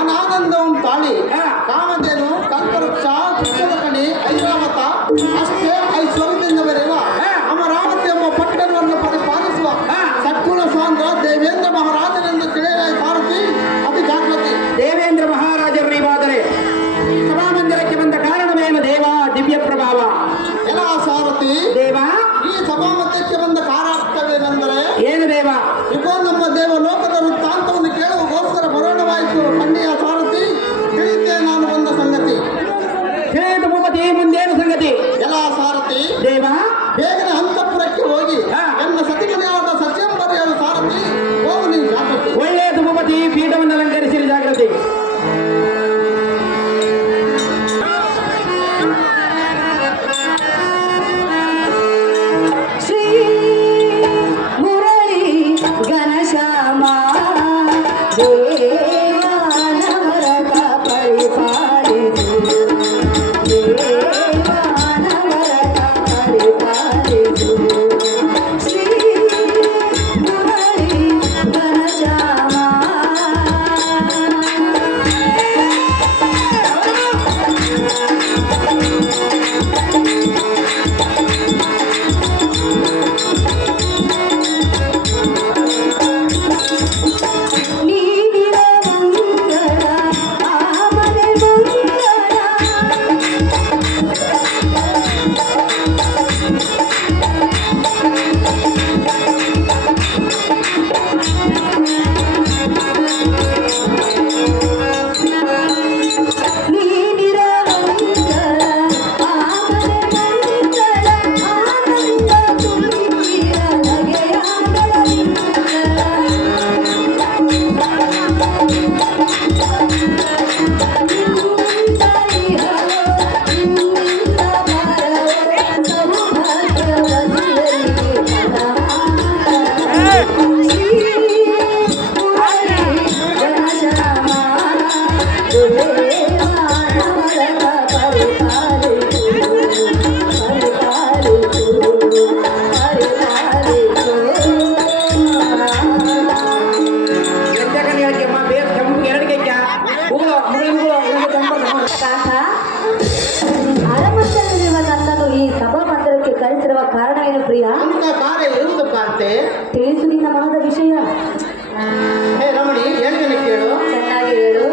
ಅನಾನಂದವನ್ನು ತಾಳಿ ಕಾಮಧೇನು ಕಲ್ಪವೃಕ್ಷ ವೃಕ್ಷದ ಕಣಿ ಐರಾವತ ಅಷ್ಟೇ ಐಶ್ವರ್ಯದಿಂದ ಬೆರೆಯುವ ಅಮರಾವತಿ ಎಂಬ ಪಟ್ಟಣವನ್ನು ಪರಿಪಾಲಿಸುವ ಸದ್ಗುಣ ಸಾಂದ್ರ ದೇವೇಂದ್ರ ಮಹಾರಾಜನೆಂದು ತಿಳಿಯ ಸಾರಥಿ ಅತಿ ಜಾಗೃತಿ. ದೇವೇಂದ್ರ ಮಹಾರಾಜರನಿವಾದರೆ ಸಭಾಮಂದಿರಕ್ಕೆ ಬಂದ ಕಾರಣವೇನು ದೇವ? ದಿವ್ಯ ಪ್ರಭಾವ. ಎಲ್ಲ ಸಾರಥಿ ದೇವ, ಈ ಸಭಾಮಧ್ಯಕ್ಕೆ ಬಂದ ಕಾರಣವೇನೆಂದರೆ ಏನು ದೇವ? ಇಗೋ ನಮ್ಮ ದೇವ ಲೋಕದ ವೃತ್ತಾಂತವನ್ನು ಕೇಳುವಗೋಸ್ಕರ ಬರೋಣವಾಯಿತು. ಕಣ್ಣಿಯ ಸಾರಥಿ ತಿಳಿತೆ ನಾನು ಬಂದ ಸಂಗತಿ. ತಿಳಿದು ಭೂಪತಿ, ಮುಂದೇನು ಸಂಗತಿ? ಎಲ್ಲ ಸಾರಥಿ ದೇವ, ಬೇಗನೆ ಅಂತಃಪುರಕ್ಕೆ ಹೋಗಿ ನನ್ನ ಸತಿಮನೆಯಾದ ಸತ್ಯಂಬರಿಯಾದ ಸಾರಥಿ ಹೋಗು ನೀನು ಜಾಗೃತಿ. ಒಳ್ಳೆಯದು ಭೂಪತಿ, ಪೀಠವನ್ನು ಅಲಂಕರಿಸಿದ ಜಾಗೃತಿ. ಅಂತ ಕಾರ್ಯ ಇರುವುದು ಕಾಂತೆ. ತಿಳಿಸು ನಿನ್ನ ಮನದ ವಿಷಯ. ಹೇ ರಮಣಿ, ಏನೇನು ಕೇಳು. ಚೆನ್ನಾಗಿ ಹೇಳು.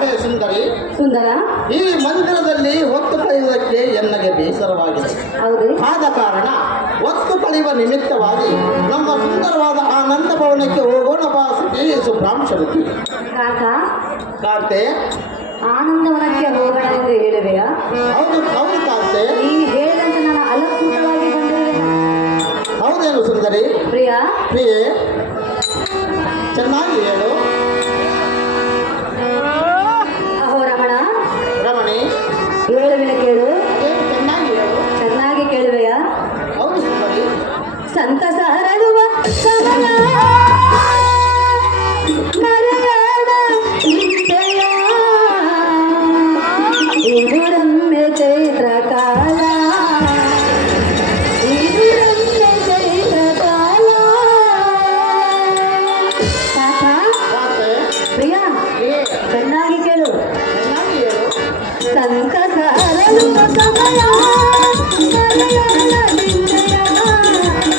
ಅದೇ ಸುಂದರಿ, ಸುಂದರ. ಈ ಮಂದಿರದಲ್ಲಿ ಹೊತ್ತು ಕಳೆಯುವುದಕ್ಕೆ ಎನ್ನಗೆ ಬೇಸರವಾಗಿದೆ. ಹೌದು. ಆದ ಕಾರಣ ಹೊತ್ತು ಕಳೆಯುವ ನಿಮಿತ್ತವಾಗಿ ನಮ್ಮ ಸುಂದರವಾದ ಆನಂದ ಭವನಕ್ಕೆ ಹೋಗೋಣ ಬಾ ಸಖಿ ಶುಭ್ರಾಂಶವತಿ. ಕಾಕ, ಕಾಂತೆ, ಆನಂದವನಕ್ಕೆ ಹೋಗೋಣ ಎಂದು ಹೇಳುವೆಯಾ? ಹೌದು ಹೌದು ಕಾಂತೆ. ನೀನು ಹೇಳಿದಂತೆ ನಾನು ಅಲಂಕೃತವಾಗಿ ಬಂದಿರುವೆ. ಹೌದೇನು ಸುಂದರಿ? ಪ್ರಿಯ, ಪ್ರಿಯೆ, ಚೆನ್ನಾಗಿ ಹೇಳು. ಅಹೋ ರಮಣ, ರಮಣಿ, ಹೇಳುವಿನ ಕೇಳು. ಏನು ಚೆನ್ನಾಗಿ ಹೇಳು. ಚೆನ್ನಾಗಿ ಕೇಳುವೆಯಾ? ಹೌದು ಸುಂದರಿ. ಸಂತಸ ಹರಡುವ ಸಮಯ ಮರೆಯದ ನಿತ್ಯಯ. ಇದು ರಮ್ಯ ಚೈತ್ರ ಕಾಲ, ಇದು ರಮ್ಯ ಚೈತ್ರ ಕಾಲ. ಕಾಕ, ಕಾಂತೆ, ಪ್ರಿಯ, ಪ್ರಿಯೆ, ಚೆನ್ನಾಗಿ ಕೇಳು. ಚೆನ್ನಾಗಿ ಹೇಳು. ಸಂತಸ ಹರಡುವ ಸಮಯ ಮರೆಯದ ನಿತ್ಯಯ.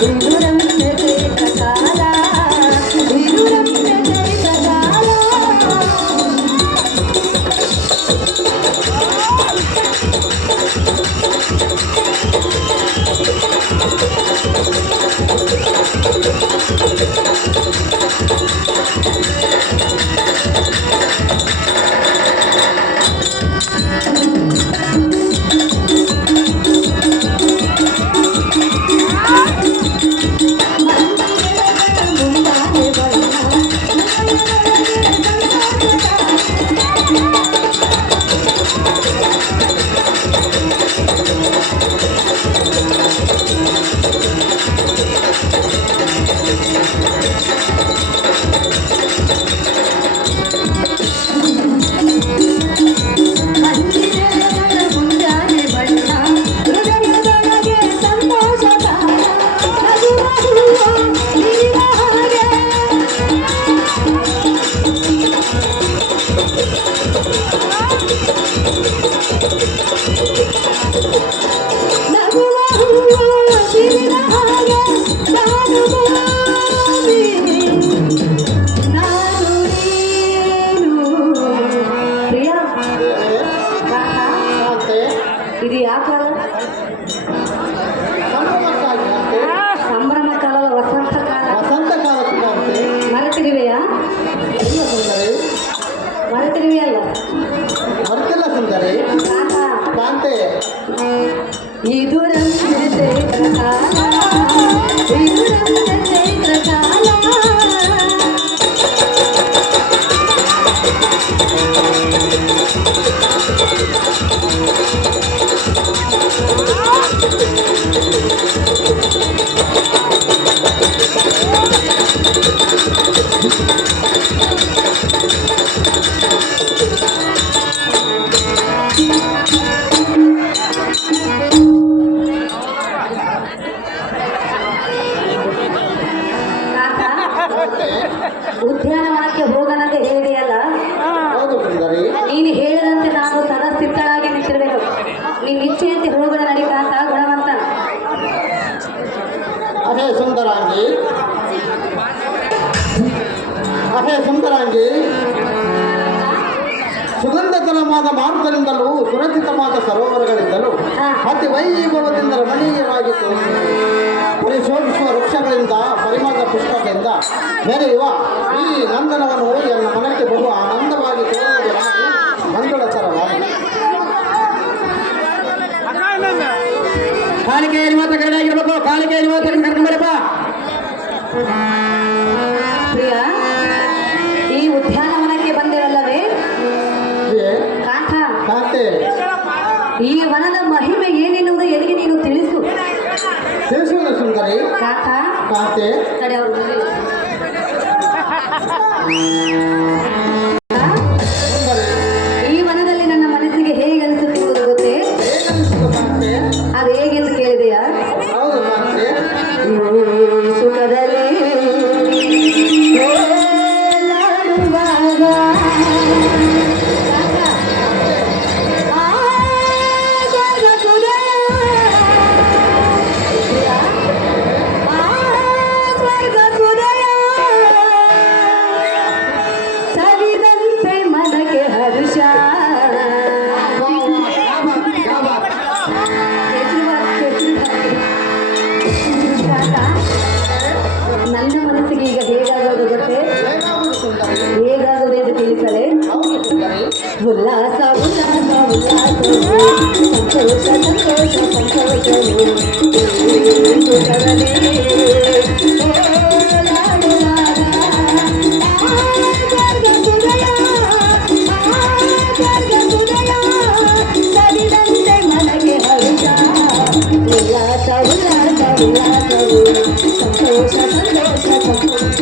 ಇದು ರಮ್ಯ ಚೈತ್ರ ಕಾಲ, ಇದು ರಮ್ಯ ಚೈತ್ರ ಕಾಲ. ಮುಂದಾನೆ ಮುಂಜಾನೆ ಬಣ್ಣ, ಹೃದಯದೊಳಗೆ ಸಂತೋಷ ಕಾಲ. ನಗುವ ಹೂವು ನೀರ ಹಾಗೆ, ನಗುವ ಹೂವು ನೀರ ಹಾಗೆ. ನಾನು ಭೂಮಿ, ನಾನು ನೀನು. ಪ್ರಿಯ, ಕಾಕ, ಕಾಂತೆ, ಇದು ಯಾಕಾಲ? ಸಂಭ್ರಮಕ್ಕಾಗಿ ಕಾಂತೆ. ಸಂಭ್ರಮ ಕಾಲ, ವಸಂತ ಕಾಲ. ವಸಂತ ಕಾಲಕ್ಕೆ ಕಾಂತೆ. ಮರೆತಿರುವೆಯಾ? ಇಲ್ಲ ಸುಂದರಿ, ಮರೆತಿರುವೆಯಲ್ಲ ಮರ್ತಿಲ್ಲ ಸುಂದರಿ. ಕಾಕ? ಕಾಂತೆ, ಇದು ರಮ್ಯ ಚೈತ್ರ ಕಾಲ, ಇದು ರಮ್ಯ ಚೈತ್ರ ಕಾಲ. ಕಾಕ, ಕಾಂತೆ, ಉದ್ಯಾನವನಕ್ಕೆ ಹೋಗನಂತೆ ಹೇಳಿದೆಯಲ್ಲ, ಹೌದು ಸುಂದರಿ. ನೀನು ಹೇಳಿದಂತೆ ನಾನು ಸದಸ್ಥಿತಳಾಗಿ ನಿಂತಿರಬೇಕು. ನೀನು ಇಚ್ಛೆಯಂತೆ ಹೋಗೋಣ ನಡಿ ಕಾಕ, ಗುಣವಂತ. ಅಹೇ ಸುಂದರಾಂಗಿ, ಅಹೇ ಸುಂದರಾಂಗಿ, ಸುಗಂಧತರವಾದ ಮಾರ್ಗದಿಂದಲೂ ಸುರಕ್ಷಿತವಾದ ಸರೋವರಗಳಿಂದಲೂ ಅತಿ ವೈಭವದಿಂದ ರಮಣೀಯವಾಗಿ ಪರಿಶೋಭಿಸುವ ವೃಕ್ಷಗಳಿಂದ ಪರಿಮಳ ಪುಷ್ಪಗಳಿಂದ ಮೆರೆಯುವ ಈ ನಂದನವನ್ನು ಎನ್ನ ಮನಕ್ಕೆ ಬಹು ಆನಂದವಾಗಿ ತೋರುವುದು ಮಂಗಳಕರವಾಗಿ. ಕಾಲಿಕೆಯಲ್ಲಿ ಮಾತ್ರ ಕಡೆ ಆಗಿರ್ಬೇಕು. ಕಾಲಿಕೆಯಲ್ಲಿ ಮಾತ್ರ ಕರ್ಕೊಂಬರಪ್ಪ. ಪ್ರಿಯ, ಈ ಉದ್ಯಾನವನಕ್ಕೆ ಬಂದಿರಲ್ಲವೇ ಪ್ರಿಯೆ, ಕಾಕ? ಕಾಂತೆ, ಈ ವನದ ಮಹಿಮೆ ಏನೆನ್ನುವುದು ಎಲ್ಲಿಗೆ ನೀನು ತಿಳಿಸು. ತಿಳಿಸುವುದು ಸುಂದರಿ. ಕಾಕ, ಕಾಂತೆ, ತಡೆ ಅವರು ಸುಂದರಿ, ಈ ವನದಲ್ಲಿ ನನ್ನ ಮನಸ್ಸಿಗೆ ಹೇಗೆ ಅನಿಸುತ್ತಿರುವುದು ಗೊತ್ತೇ? ಹೇಗನಿಸುವುದು ಕಾಂತೆ? ಅದು ಹೇಗೆಂದು ಕೇಳಿದೆಯಾ? ಹೌದು ಕಾಂತೆ. ಈ ಸುಖದಲ್ಲಿ ತೇಲಾಡುವಾಗ ಕಾಕ, ಆ ಸ್ವರ್ಗ ಸುಧಯ, ಆ ಸ್ವರ್ಗ ಸುಧಯ ನನ್ನ ಮನಸ್ಸಿಗೆ ಈಗ ಹೇಗಾಗೋದು ಗೊತ್ತೇ? ಹೇಗಾಗುವುದು ಸುಂದರಿ? ಹೇಗಾಗುವುದು ಎಂದು ತಿಳಿಸಲೇ? ಹೌದು ಸುಂದರಿ. ಉಲ್ಲಾಸ ಉಲ್ಲಾಸ ಉಲ್ಲಾಸವು ಸಂತೋಷ ಸಂತೋಷ ಸಂತೋಷವು ಸುಖದಲ್ಲಿ ಸರಿದಂತೆ ಮನಗೆ ಹರುಷ ಉಲ್ಲಾಸ ಉಲ್ಲಾಸ ಉಲ್ಲಾಸವು ಸಂತೋಷ ಸಂತೋಷ ಸಂತೋಷ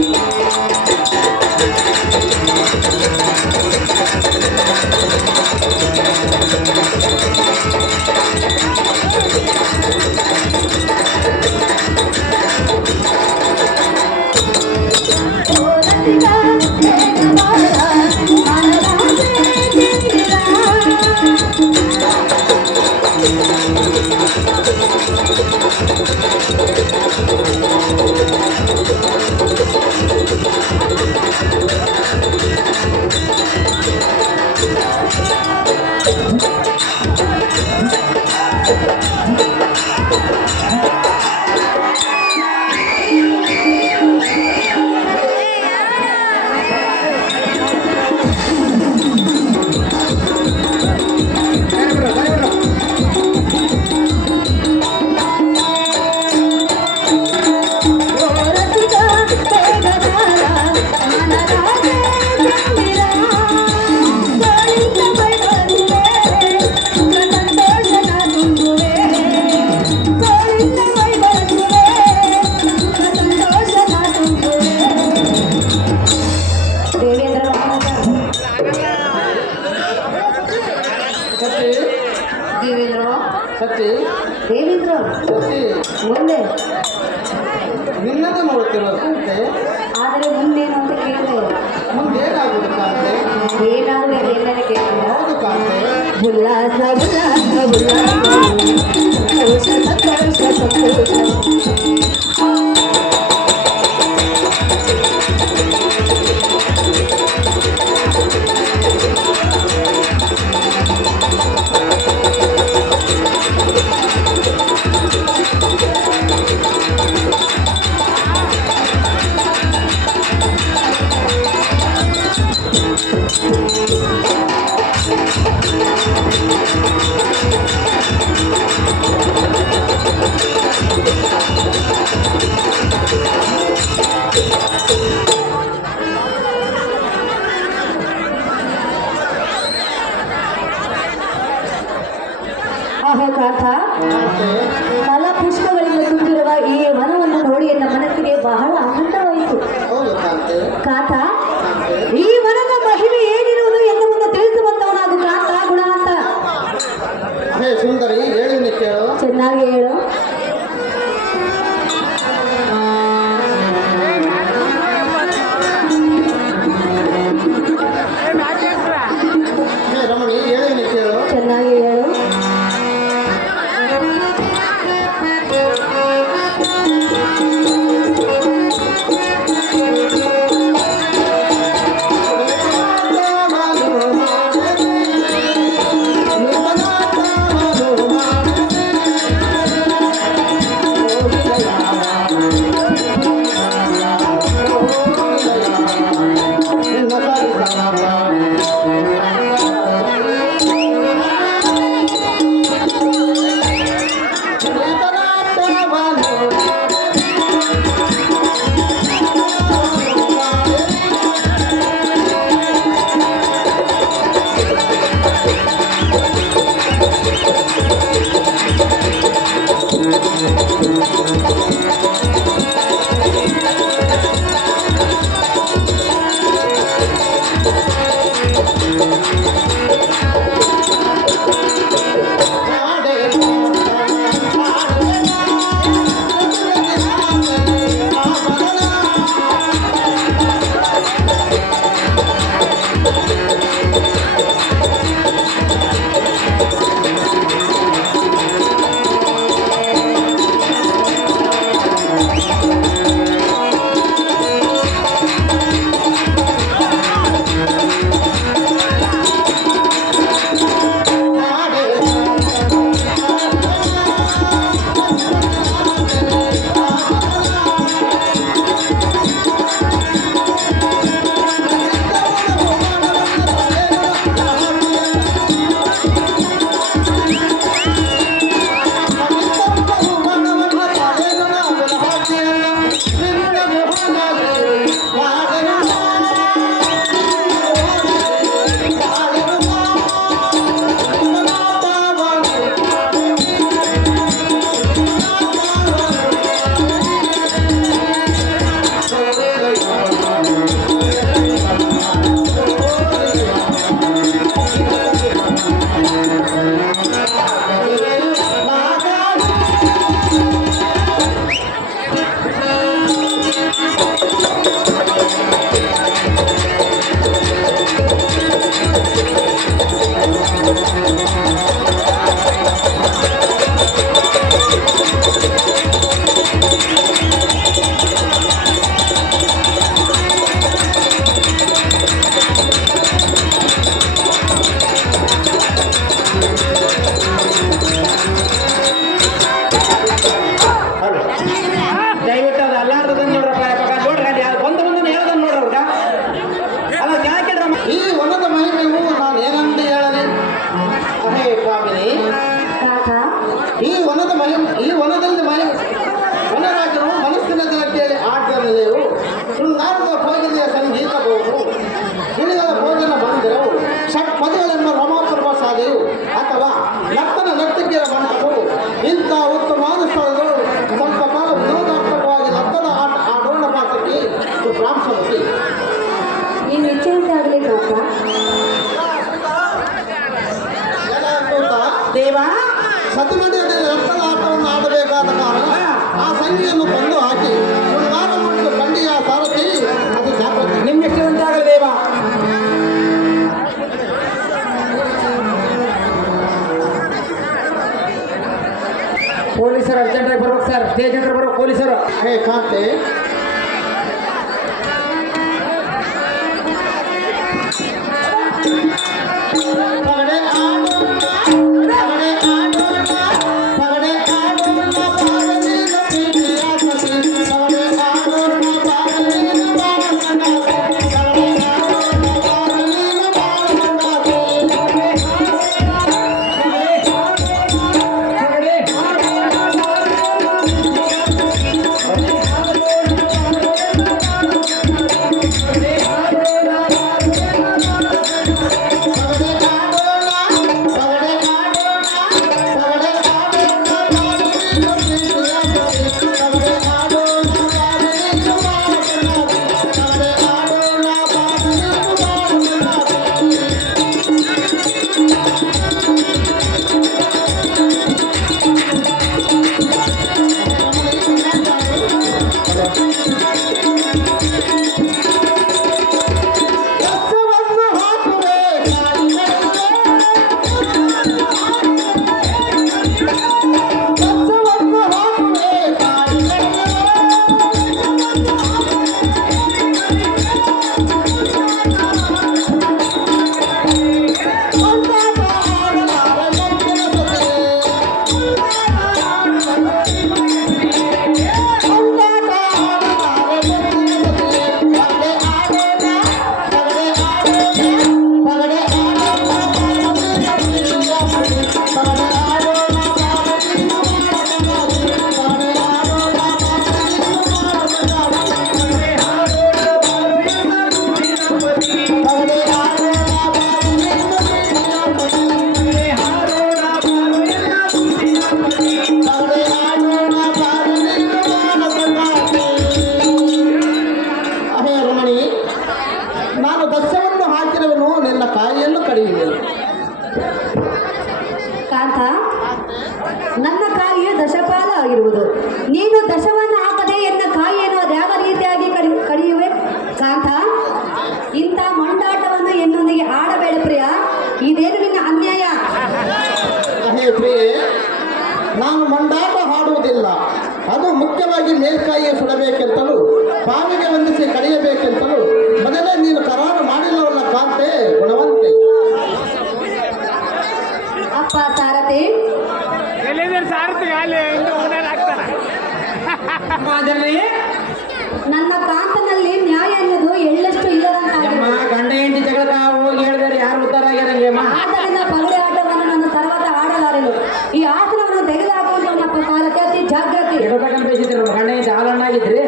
ಸತಿ ದೇವೇಂದ್ರ ಸತಿ ಮುಂದೆ ನಿನ್ನನ್ನು ನೋಡ್ತಿರೋ ಸಂತೆ ಆದರೆ ಮುಂದೇನು ಅಂತ ಕೇಳಿದೆ. ಮುಂದೇನಾಗುವುದು ಕಾಂತೆ? ಏನಾಗುತ್ತೆ ಎಲ್ಲನೇ ಕೇಳಿದ. ಹೌದು ಕಾಂತೆ. ಉಲ್ಲಾಸ ಉಲ್ಲಾಸ ಉಲ್ಲಾಸ ಸಂತೋಷ ಸಂತೋಷ ಅಹೋಕಾಥ ಫಲಪುಷ್ಪಗಳಿಂದ ತುಂಬಿರುವ ಈ ವನವನ್ನು ನೋಡಿ ನನ್ನ ಮನಸ್ಸಿಗೆ ಬಹಳ ಆನಂದವಾಯಿತು. ಹೌದು ಕಾಂತೆ. ಕಾಂತ, ಈ ವನದ ಮಹಿಮೆ ಏನಿರುವುದು ಎನ್ನುವುದು ತಿಳಿಸುವಂತವನಾಗು ಕಾಂತ ಗುಣವಂತ. ಹೇ ಸುಂದರಿ, ಹೇಳಿ ಕೇಳು. ಚೆನ್ನಾಗಿ ಹೇಳು. ಹೇ ರಮಣಿ, ಹೇಳಿ ಕೇಳು. ಚೆನ್ನಾಗಿ ಹೇಳು. ಶಾಲೆಯು ಅಥವಾ ನರ್ತನ ನರ್ತಕಿಯರ ಮಂಟಪವು ಇಂಥ ಉತ್ತಮವಾದ ಸ್ಥಳಗಳು ಸ್ವಲ್ಪ ಕಾಲ ವಿನೋದಾತ್ಮಕವಾಗಿ ನರ್ತನ ಆಟ ಆಡೋಣ ಪಾತ್ರಕ್ಕೆ ಪ್ರಾಂಶವತಿ. ನೀನು ಇಚ್ಛೆಯಂತೆ ಆಗಲಿ ಕಾಕ. ದೇವಾ ಸತಿಮಂದಿರದಲ್ಲಿ ನರ್ತನ ಆಟವನ್ನು ಆಡಬೇಕಾದ ಕಾರಣ ಆ ಸಂಖ್ಯೆಯನ್ನು ತಂದು ಹಾಕಿ ಶೃಂಗಾರ ಮುಟ್ಟು ಕಂಡಿಯ ಸಾರಥಿ ಅದು ಜಾಗೃತಿ. ನಿಮ್ಗೆ ಇಷ್ಟವಂತಾಗಲಿ ದೇವ. ಪೊಲೀಸರು ಅರ್ಜೆಂಟಾಗಿ ಬರ್ಬೇಕು ಸರ್, ಸ್ಟೇಜ್ ಹತ್ರ ಬರ್ಬೇಕು ಪೊಲೀಸರು. ಹೇ ಕಾಂತೆ, ಪಗಡೆ ಆಡೋಣ, ಪಗಡೆ ಆಡೋಣ, ಪಗಡೆ ಆಡೋಣ, ಬಾರಲಿನ ಪ್ರೀತಿಯ ಸತಿ. ಪಗಡೆ ಆಡೋಣ, ಬಾರಲಿನ ಬಾಳಸಂಗಾತಿ. ಪಗಡೆ ಆಡೋಣ, ಬಾರಲಿನ ಬಾಳಸಂಗಾತಿ. ನಾನು ದಸ್ಯವನ್ನು ಹಾಕಿರುವನು, ನಿನ್ನ ಕಾಯಿಯನ್ನು ಕಡಿಯುವೆನು. ಕಾಂತ, ನನ್ನ ಕಾಯಿಯು ದಶಪಾಲ ಆಗಿರುವುದು. ನೀನು ದಶವನ್ನು ಹಾಕದೆ ಎನ್ನ ಕಾಯಿಯನ್ನು ಅದ್ಯಾವ ರೀತಿಯಾಗಿ ಕಡಿಯುವೆ? ಕಾಂತ, ಇಂಥ ಮಂಡಾಟವನ್ನು ಎನ್ನೊಂದಿಗೆ ಆಡಬೇಡ ಪ್ರಿಯ. ಇದೇನು ನಿನ್ನ ಅನ್ಯಾಯ. ಹೇ ಪ್ರಿಯೆ, ನಾನು ಮಂಡಾಟ ಹಾಡುವುದಿಲ್ಲ. ಅದು ಮುಖ್ಯವಾಗಿ ಮೇಲ್ಕಾಯಿಯ ಸುಡಬೇಕೆಂತಲೂ ಪಾವಿಗೆ ವಂದಿಸಿ ಕಡಿಯಬೇಕೆಂತಲೂ ಮೊದಲೇ ನೀನು ಕರಾರು ಮಾಡಿಲ್ಲವಲ್ಲ ಕಾಂತೆ, ಗುಣವಂತೆ. ಅಪ್ಪ ಸಾರಥಿ, ನನ್ನ ಕಾಂತನಲ್ಲಿ ನ್ಯಾಯ ಎನ್ನುವುದು ಎಳ್ಳಷ್ಟು ಇಲ್ಲದಂತಾಗಿದೆ. ಗಂಡ ಹೆಂಡತಿ ಜಗಳ ಹೋಗಿ ಹೇಳಿದರೆ ಯಾರು ಉತ್ತರ ಆಗ್ಯಾರಂಗೆ ಆದ್ದರಿಂದ ಪಗಡೆ ಆಟವನ್ನು ನನ್ನ ಸರ್ವತ ಆಡಲಾರೆನು. ಈ ಆಸನವನ್ನು ತೆಗೆದುಹಾಕುವಂತ ಸಾರಥಿ ಅತಿ ಜಾಗ್ರತೆ. ಇಡಬೇಕಂತ ಬಯಸಿದ್ರು ಗಂಡ ಹೆಂಡತಿ ಹಾಲಣ್ಣಾಗಿದ್ರಿ.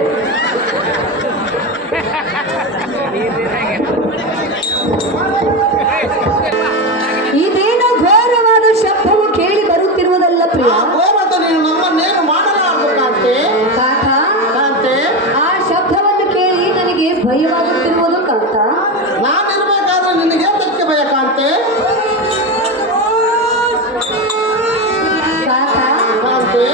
ಇದೇನೋ ಘೋರವಾದ ಶಬ್ದವು ಕೇಳಿ ಬರುತ್ತಿರುವುದಲ್ಲ ಪ್ರಿಯ. ಆ ಘೋರದ ನೀನು ನಮ್ಮನ್ನೇನು ಮಾಡಲಾರದು ಕಾಂತೆ. ಕಾಂತ, ಕಾಂತೆ, ಆ ಶಬ್ದವನ್ನು ಕೇಳಿ ನನಗೆ ಭಯವಾಗುತ್ತಿರುವುದು ಕಾಂತ. ನಾನಿರ್ಬೇಕಾದ್ರೆ ನಿನಗೆ ಅದಕ್ಕೆ ಭಯ ಕಾಂತೆ. ಕಾಂತ, ಕಾಂತೆ,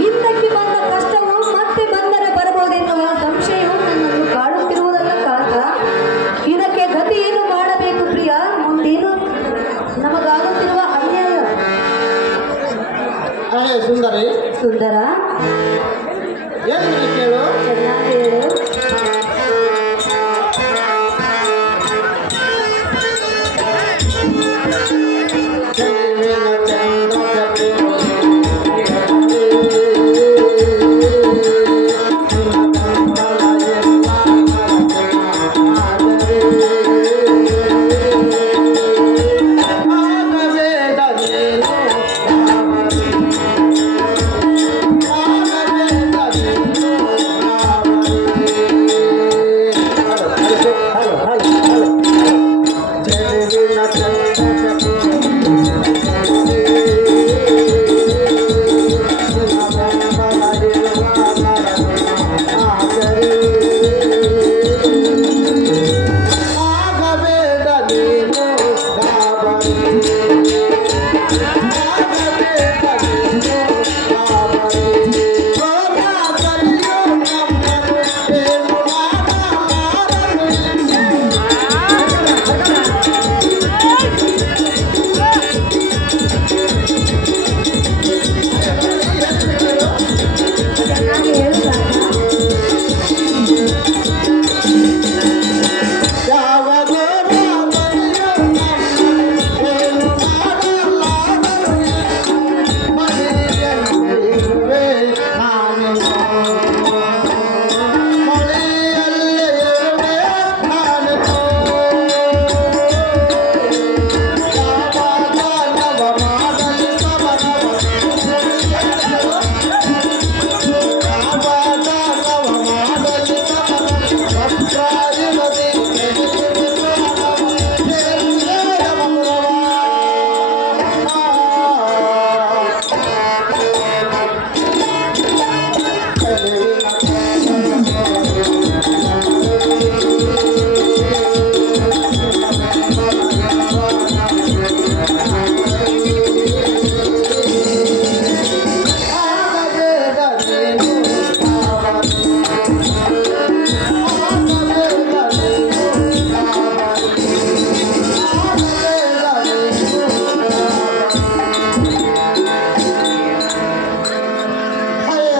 ಹಿಂದಕ್ಕೆ ಬಂದ ಕಷ್ಟವು ಮತ್ತೆ ಬಂದರೆ ಬರಬಹುದೆನ್ನುವ ಸಂಶಯವು ನನ್ನನ್ನು ಕಾಡುತ್ತಿರುವುದಲ್ಲ ಕಾಂತ. ಇದಕ್ಕೆ ಗತಿ ಏನು ಮಾಡಬೇಕು ಪ್ರಿಯ? ಮುಂದೇನು ನಮಗಾಗುತ್ತಿರುವ ಅನ್ಯಾಯ. ಅಹೇ ಸುಂದರಿ, ಸುಂದರ, ಏನು ಕೇಳು. ಚೆನ್ನಾಗಿ ಹೇಳು. Halo. ಚೆನ್ನಾಗಿ ಹೇಳು ಕಾಂತ.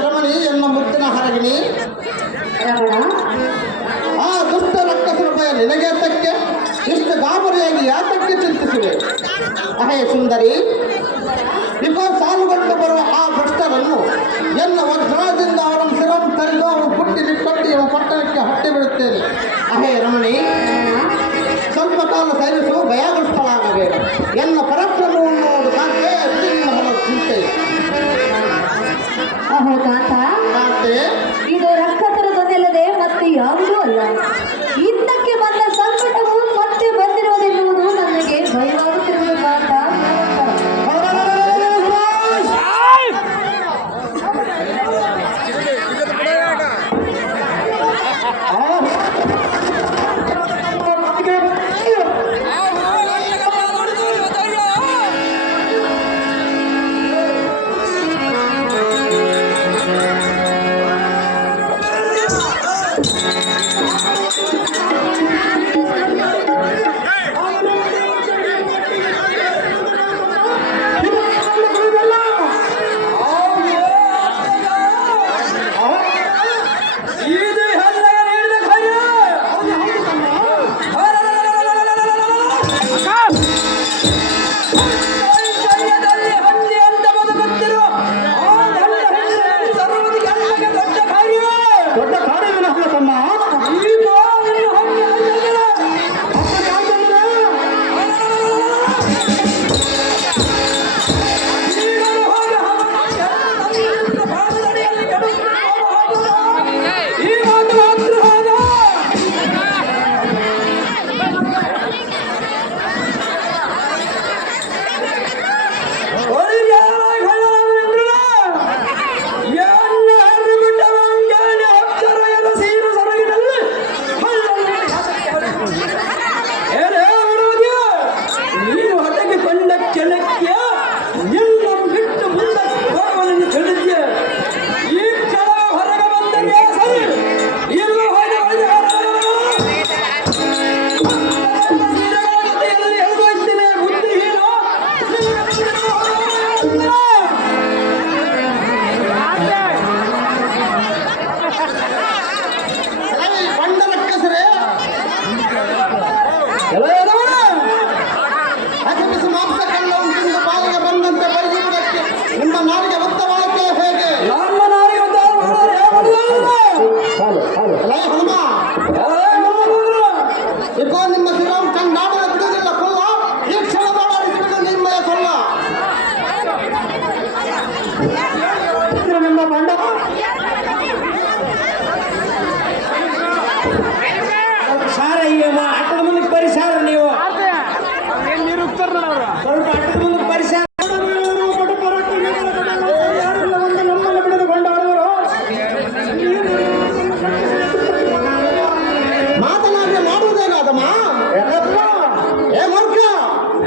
ರಮಣಿ ಎನ್ನ ಮುದ್ದಿನ ಹರಗಿಣಿ, ರಮಣ, ಆ ದುಷ್ಟ ರಕ್ಕಸರ ಭಯ ನಿನಗೆ ತಕ್ಕೆ ಇಷ್ಟು ಗಾಬರಿಯಾಗಿ ಯಾತಕ್ಕೆ ಚಿಂತಿಸಿವೆ? ಅಹೇ ಸುಂದರಿ, ಇಬ್ಬ ಸಾಲುಗಟ್ಟು ಬರುವ ಆ ಭ್ರಷ್ಟರನ್ನು ಎನ್ನ ವಜ್ರದಿಂದ ಅವರನ್ನು ಶಿರಂ ತರಿದು ಅವರು ಪುಟ್ಟಿ ಕಟ್ಟಿ ಪಟ್ಟಣಕ್ಕೆ ಹಟ್ಟಿ ಬಿಡುತ್ತೇನೆ. ಅಹೇ ರಮಣಿ, ಸ್ವಲ್ಪ ಕಾಲ ಸೈನಿಸು ಭಯಗ್ರಸ್ತಳಾಗಬೇಡ. ಎನ್ನ ಪರಾಕ್ರಮವನ್ನು ನೋಡು ಕಾಂತೆ, ನಿನ್ನ ಚಿಂತೆ ಅಹೋ ಕಾಂತ, ಕಾಂತೆ. ಇದು ರಕ್ಕಸರ ಧ್ವನಿಯಲ್ಲದೆ ಮತ್ತೆ ಯಾವುದೂ ಅಲ್ಲ. ಹಿಂದಕ್ಕೆ ಬಂದ ಸಂಕಟವು ಮತ್ತೆ ಬಂದಿರುವುದೆನ್ನುವುದು ನನಗೆ ಭಯವಾಗುತ್ತಿರುವುದು ಕಾಂತ. ದೊಡ್ಡ ಕಾರ್ಯವಿನ ತಮ್ಮ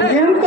ಎಂತ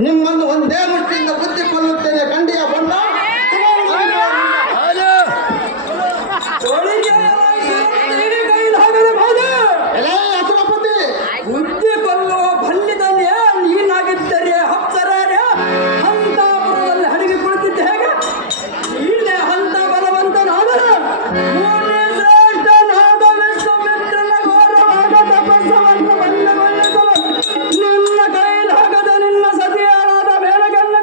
ನಿಮ್ಮನ್ನು ಒಂದೇ ಮುಷ್ಟಿಯಿಂದ ಬುದ್ಧಿ ಕೊಲ್ಲುತ್ತೇನೆ ಕಂಡಿಯ ಬಣ್ಣ ಎಲೇ ಅಸುರಪತಿ ಬುದ್ಧಿ ಕೊಲ್ಲುವ ಭಲ್ಯದಲ್ಲಿ ನೀನಾಗಿದ್ದರೆ ಅಪ್ಸರಾರ್ಯ ಹಂತಾಪುರದಲ್ಲಿ ಅಡಿಗೆ ಕುಳಿತಿದ್ದೆ ಹೇಗೆ ನೀನೆ ಹಂತ ಬಲವಂತನಾದರೆ ಮೂರನೇ ಶ್ರೇಷ್ಠನಾದ ವಿಶ್ವಮಿತ್ರನ ಘೋರವಾದ ತಪಸ್ಸವನ್ನು ಬಣ್ಣಗೊಳಿಸಲು ನಿನ್ನ ಕೈಲಾಗದ ನಿನ್ನ ಸತಿಯಾದ ಬೇಡಗನ್ನ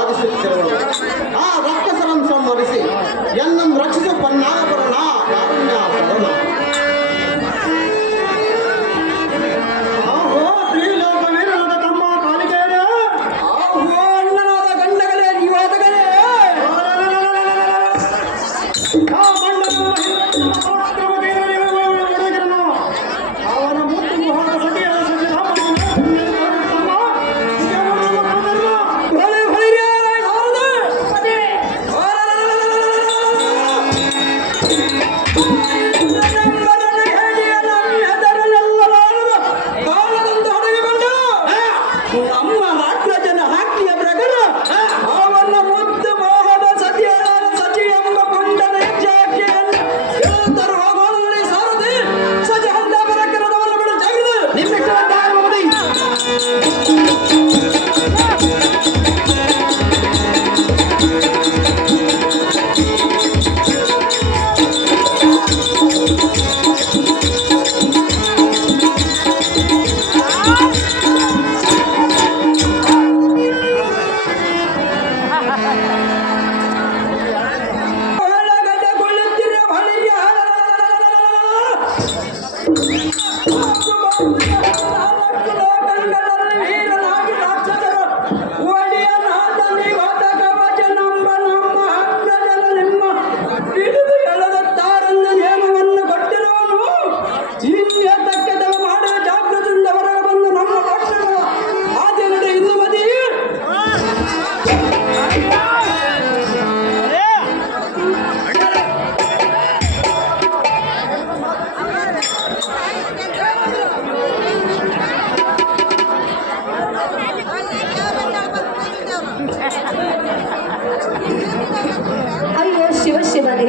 ಬಾಧಿಸುತ್ತಿರುವಳು. ಆ ರಕ್ಕಸರನ್ನು ಸಂಹರಿಸಿ ಎನ್ನನ್ನು ರಕ್ಷಿಸು ಪನ್ನಾಗಪರಣ ಕಾರುಣ್ಯ ಪರಮ. ಆಹೋ ತ್ರಿಲೋಕವೀರನಾದ ತಮ್ಮ ಕಾಲಿಕೆಯರೇ, ಆಹೋ ಅಣ್ಣನಾದ ಗಂಡಗಳೇ, ನೀವಾದಗಳೇ, ಆ ಮಂಡಲದ ಒಡೆಗರನು ಅವನ ಮುತ್ತು ಮುಖದ ಸತಿಯಾದ ನಮ್ಮ ರಾಕ್ಷಸನ ಹಾಕಿಯ ಪ್ರಕಾರ ಅವನ ಮುದ್ದು ಮೋಹದ ಸತಿಯಾದ ಸತಿ ಎಂಬ ಕೊಂಡನ ಯಕ್ಷಾಖ್ಯೆಯನ್ನು ತರುವ ಗೋಳದಲ್ಲಿ ಸಾರದೆ ಸಜ ಹಂತ ಪರಕರದವನ್ನು ಬಿಡು ಜಗದು ಅಯ್ಯೋ ಶಿವನೇ,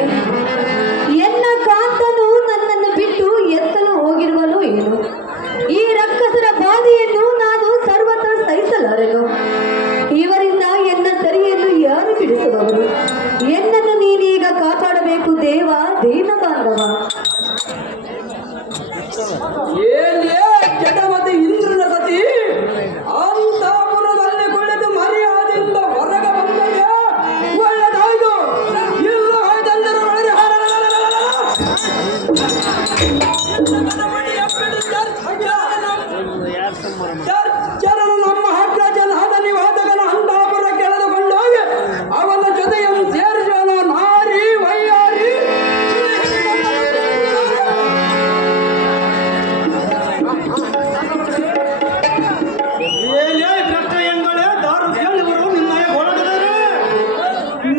ಎನ್ನ ಕಾಂತನು ನನ್ನನ್ನು ಬಿಟ್ಟು ಎತ್ತಲು ಹೋಗಿರುವನು ಏನು? ಈ ರಕ್ಕಸರ ಬಾಧೆಯನ್ನು ನಾನು ಸರ್ವತ್ರ ಸಹಿಸಲಾರೆನು. ಇವರಿಂದ ಎನ್ನ ಸರಿಯನ್ನು ಯಾರು ಬಿಡಿಸುವವರು? ಎನ್ನನ್ನು ನೀನೀಗ ಕಾಪಾಡಬೇಕು ದೇವ, ದೀನ ಬಾಂಧವ. ಏನೇ ಜಡಮತಿ ಇಂದ್ರನ ಸತಿ ಅಂತಃಪುರದಲ್ಲಿ ಕುಳಿತು ಮರ್ಯಾದೆಯಿಂದ ಹೊರಗೆ ಬಂದರೆ ಒಳ್ಳೆದಾಯ್ತು. ಇಲ್ಲ ಹೋಯ್ತಂದರೆ ಒಳಗೆ ಚರ್ಚರನು ನಮ್ಮ ಹಗ್ರಜನಾದ ನಿವಾದಕನ ಅಂತಃಪುರ ಕೆಳೆದುಕೊಂಡು ಹೋಗಿ ಅವನ ಜೊತೆಯನ್ನು ಸೇರಿಸೋಣ. ನಾರಿ ವೈಯಾರಿ ಎಂಗಳೇ ದಾರು ಹೇಳಿವರು ನಿನ್ನ ಒಳಗದರೆ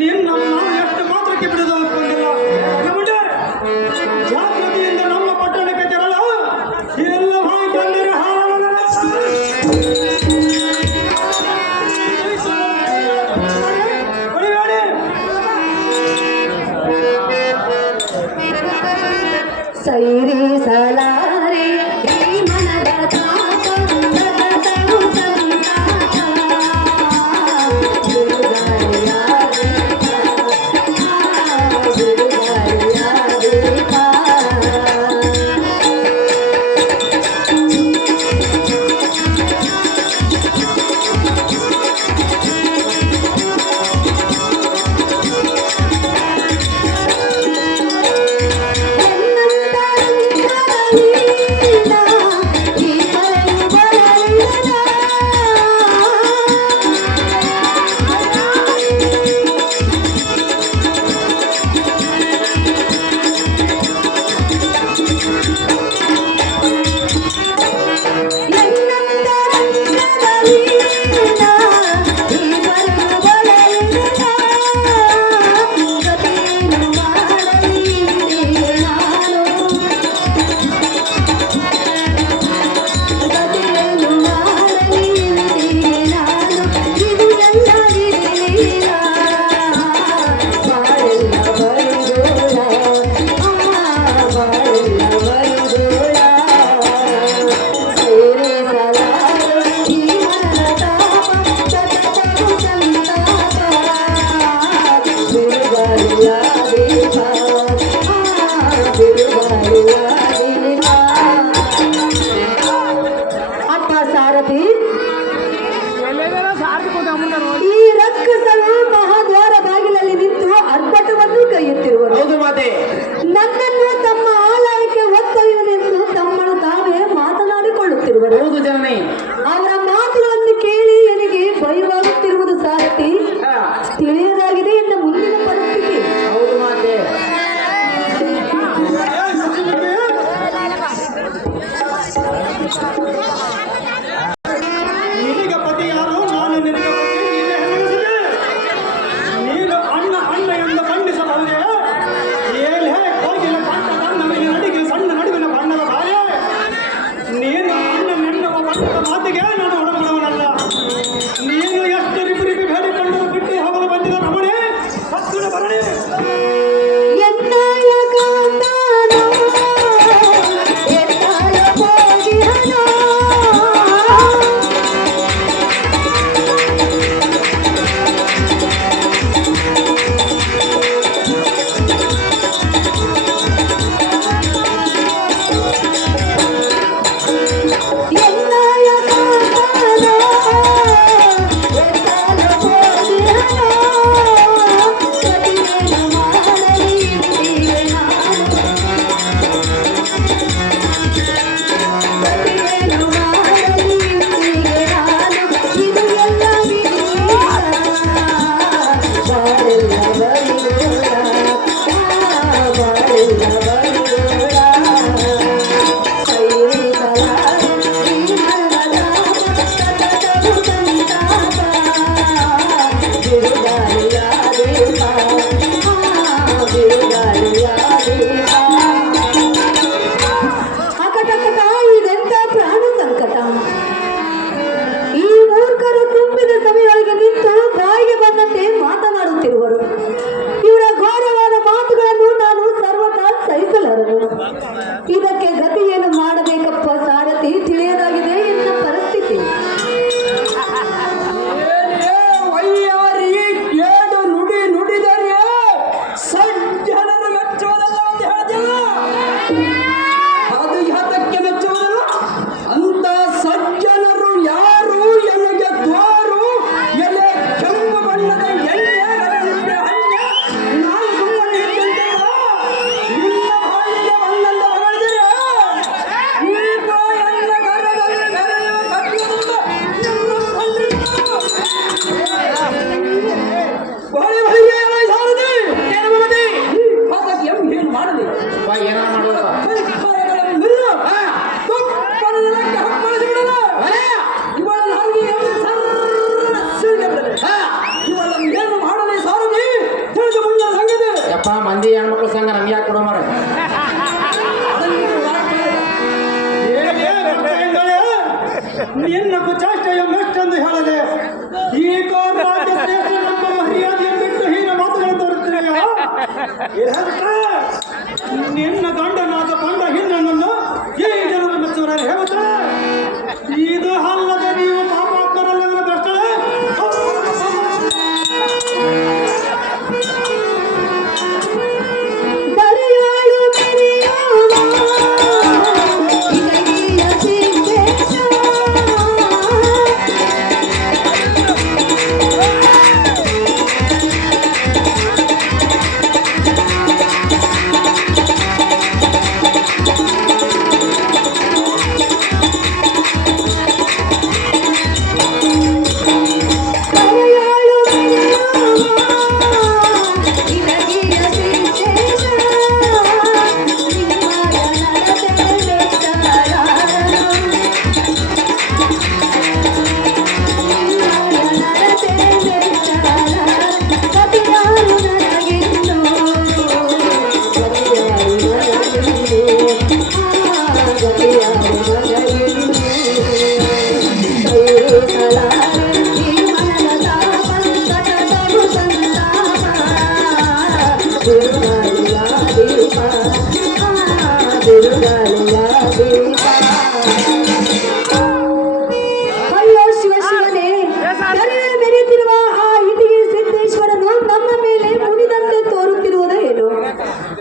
ನಿನ್ನನ್ನು ಎಷ್ಟು ಮಾತ್ರಕ್ಕೆ ಬಿಡೋದು ಅನ್ಕೊಂಡಿಲ್ಲ. ಜಾಗೃತಿಯಿಂದ ನಮ್ಮ ಪಟ್ಟಣಕ್ಕೆ ತೆರಳ ಎಲ್ಲ ಹೋಗಿಕೊಂಡರೆ ಸೈರಿ ಸಲಾರೆ ಈ ಮನದ ತಾಪ ಸತತವು ಸಂತಾಪ. ಎನ್ನಂತ ಸಾರಥಿ ತಿಳಿಯದಾಗಿದೆ ಎನ್ನ ಮುಂದಿನ ಪರಿಸ್ಥಿತಿ. ಹೌದು ಮಾತೆ. ನಿನಗೆ ಪತಿ ಯಾರು? ನಾನು ನಿನಗೆ ಪತಿ. ನೀನೇ ಹೆಸರಿಸಿದೆ. ನೀನು ಅಣ್ಣ ಅಣ್ಣ ಎಂದು ಖಂಡಿಸಬಹುದೇ? ಏಲೇ ಕೋಗಿಲ ಕಂಠ ತನ್ನ ಮೇಲೆ ನಡಿಗೆ ಸಣ್ಣ ನಡುವಿನ ಬಣ್ಣದ ಬಾಳೆ. ನೀನು ಅಣ್ಣನೆನ್ನುವ ಬಣ್ಣದ ಮಾತಿಗೆ ನಾನು ಒಡಂಬಡುವನಲ್ಲ. ನೀನು ಎಷ್ಟು ರಿಪಿ ಬೇಡಿಕೊಂಡು ಬಿಟ್ಟು ಹೋಗಲು ಬಂದಿದ ರಮಣೆ ಹತ್ತಿರ ಬರಣೆ. ಎನ್ನಾಯ ಕಾಂತಾನೋ, ಎನ್ನಾಯ ಹೋಗಿಹನೋ. ಎನ್ನಾಯ ಕಾಂತಾನೋ, ಎನ್ನಾಯ ಹೋಗಿಹನೋ. ಕದಿರೇನು ಮಾಡಲಿ ಇಂದಿಗೆ ನಾನು. ಕದಿರೇನು ಮಾಡಲಿ ಇಂದಿಗೆ ನಾನು. ಇದು ಎಲ್ಲ ವಿಧಿಯ ಬಾಳೆಲ್ಲ ಬರಿಗೋಳ. ಬಾಳೆಲ್ಲ ಬರಿಗೋಳ. ಕೈಲಾರೆ ಈ ಮನದಾಪ ಸತತವು ಸಂತಾಪ. ಬಿರುಗಾಳಿಯ ದೀಪ, ಬಿರುಗಾಳಿಯ ದೀಪ. ಅಕಟಕಟ ಇದೆಂತ ಪ್ರಾಣ ಸಂಕಟ. ಈ ಮೂರ್ಖರು ತುಂಬಿದ ಸಭೆಯೊಳಗೆ ನಿಂತು ಬಾಯಿಗೆ ಬಂದಂತೆ ಮಾತನಾಡುತ್ತಿರುವರು. ಇವರ ಘೋರವಾದ ಮಾತುಗಳನ್ನು ನಾನು ಸರ್ವತಾ ಸಹಿಸಲಾರನು. ಇದಕ್ಕೆ ಗತಿ ಏನು ಮಾಡಬೇಕಪ್ಪ ಸಾರಥಿ ತಿಳಿಯದಾಗಿದೆ ಎನ್ನ ಪರಿಸ್ಥಿತಿ. ವೈಯಾರಿ ಏಳು ನುಡಿ ನುಡಿದರೆ ಸಜ್ಜನರು ಮೆಚ್ಚುವುದಲ್ಲ ಅಂತ ಹೇಳ್ತೀವ. ಅದು ಯಾತಕ್ಕೆ ಮೆಚ್ಚುವುದಲ್ಲ? ಅಂತ ಸಜ್ಜನರು ಯಾರು? ಎಲೆಗೆ ದ್ವಾರು, ಎಲೆ ಕೆಂಪು ಬಣ್ಣದ ಎಣ್ಣೆ ಹಣ್ಣೆ. ನಾನು ಸುಮ್ಮನೆ ಇದ್ದಂತೆಲ್ಲ ನಿನ್ನ ಬಾಯಿಗೆ ಬಂದಂತ ಹೊಗಳಿದರೆ ಈಗ ಎನ್ನ ಗರ್ಭದಲ್ಲಿ ಬೆರೆಯುವ ಕಟ್ಟಿರುವುದು ನಿನ್ನನ್ನು ಕೊಂದಿರುವುದು. ಬಳಿ ಬಳಿಗೆ ಎಲ್ಲ ಸಾರದೆ ಏನು ಮಗನೇ? ಅದಕ್ಕೆ ಏನು ಮಾಡಲಿ? ಬಾ ಏನಾರ ಮಾಡೋದು. ಸರ್ಕಾರಗಳನ್ನು ನಿಲ್ಲು. ತುಪ್ಪನ ನೆಲಕ್ಕೆ ಹಪ್ಪಳಿಸಿ ಬಿಡಲು. ಇವಳನ್ನು ಹಂಗೆ ಎಲ್ಲಿ ಸರ್ರ ಸಿಡಿದು ಬಿಡಲು. ಇವಳನ್ನು ಏನು ಮಾಡಲಿ ಸಾರದೆ? ತಿಳಿದು ಮುಂದಿನ ಸಂಗತಿ. ಯಪ್ಪ ಮಂದಿ ಹೆಣ್ಮಕ್ಳು ಸಂಘ ನಮ್ಗೆ ಯಾಕೆ ಕೊಡೋ ಮಾರ? ನಿನ್ನ ಕುಚಾಷ್ಟೆಯ ಮೆಷ್ಟೆಂದು ಹೇಳದೆ ಈಗ ರಾಜ್ಯ ಶ್ರೇಷ್ಠ ನಮ್ಮ ಮರ್ಯಾದೆಯನ್ನು ಬಿಟ್ಟು ಹೀನ ಮಾತುಗಳನ್ನು ತೋರುತ್ತೀರಯ್ಯ. ನಿನ್ನ ಗಂಡನಾದ ಕಂಡ ಹಿಂದನನ್ನು ಈ ಜನರು ಮೆಚ್ಚುವರನ್ನು ಹೇಳುತ್ತಾರೆ. ಇದು ಅಲ್ಲದೆ ನೀವು ಪಾಪಾತ್ಮರಲ್ಲ ಕಷ್ಟವೇ. ದರೆಯಾಳು ಮೆರೆಯೋಣ, ಇದಕ್ಕಿಯ ಸಿದ್ದೇಶ. ದರೆಯಾಳು ಮೆರೆಯೋಣ, ಇದಕ್ಕಿಯ ಸಿದ್ದೇಶ. ನಿಮ್ಮಯ ನಡತೆ ಮೆಚ್ಚಾರಾರನು. ನಿಮ್ಮಯ ನಡತೆ ಮೆಚ್ಚಾರಾರನು. ಕಪಿಯಾರು ನನಗಿನ್ನು, ಕಪಿಯಾರು ನನಗಿನ್ನು, ಕಪಿಯಾರು ನನಗಿನ್ನು. ಕೈಸಲಾರೆ ಈ ಮನದ ಸಂಕಟವು ಸಂತಾಪ. ಬಿರುಗಾಳಿಯ ದೀಪ, ಬಿರುಗಾಳಿಯ ದೀಪ. ಅಯ್ಯೋ ಶಿವ ಶಿವನೇ, ದರೆಯ ಮೆರೆಯುತ್ತಿರುವ ಆ ಇಟಿಗೆ ಸಿದ್ದೇಶ್ವರನು ನಮ್ಮ ಮೇಲೆ ಮುನಿದಂತೆ ತೋರುತ್ತಿರುವುದು ಏನು?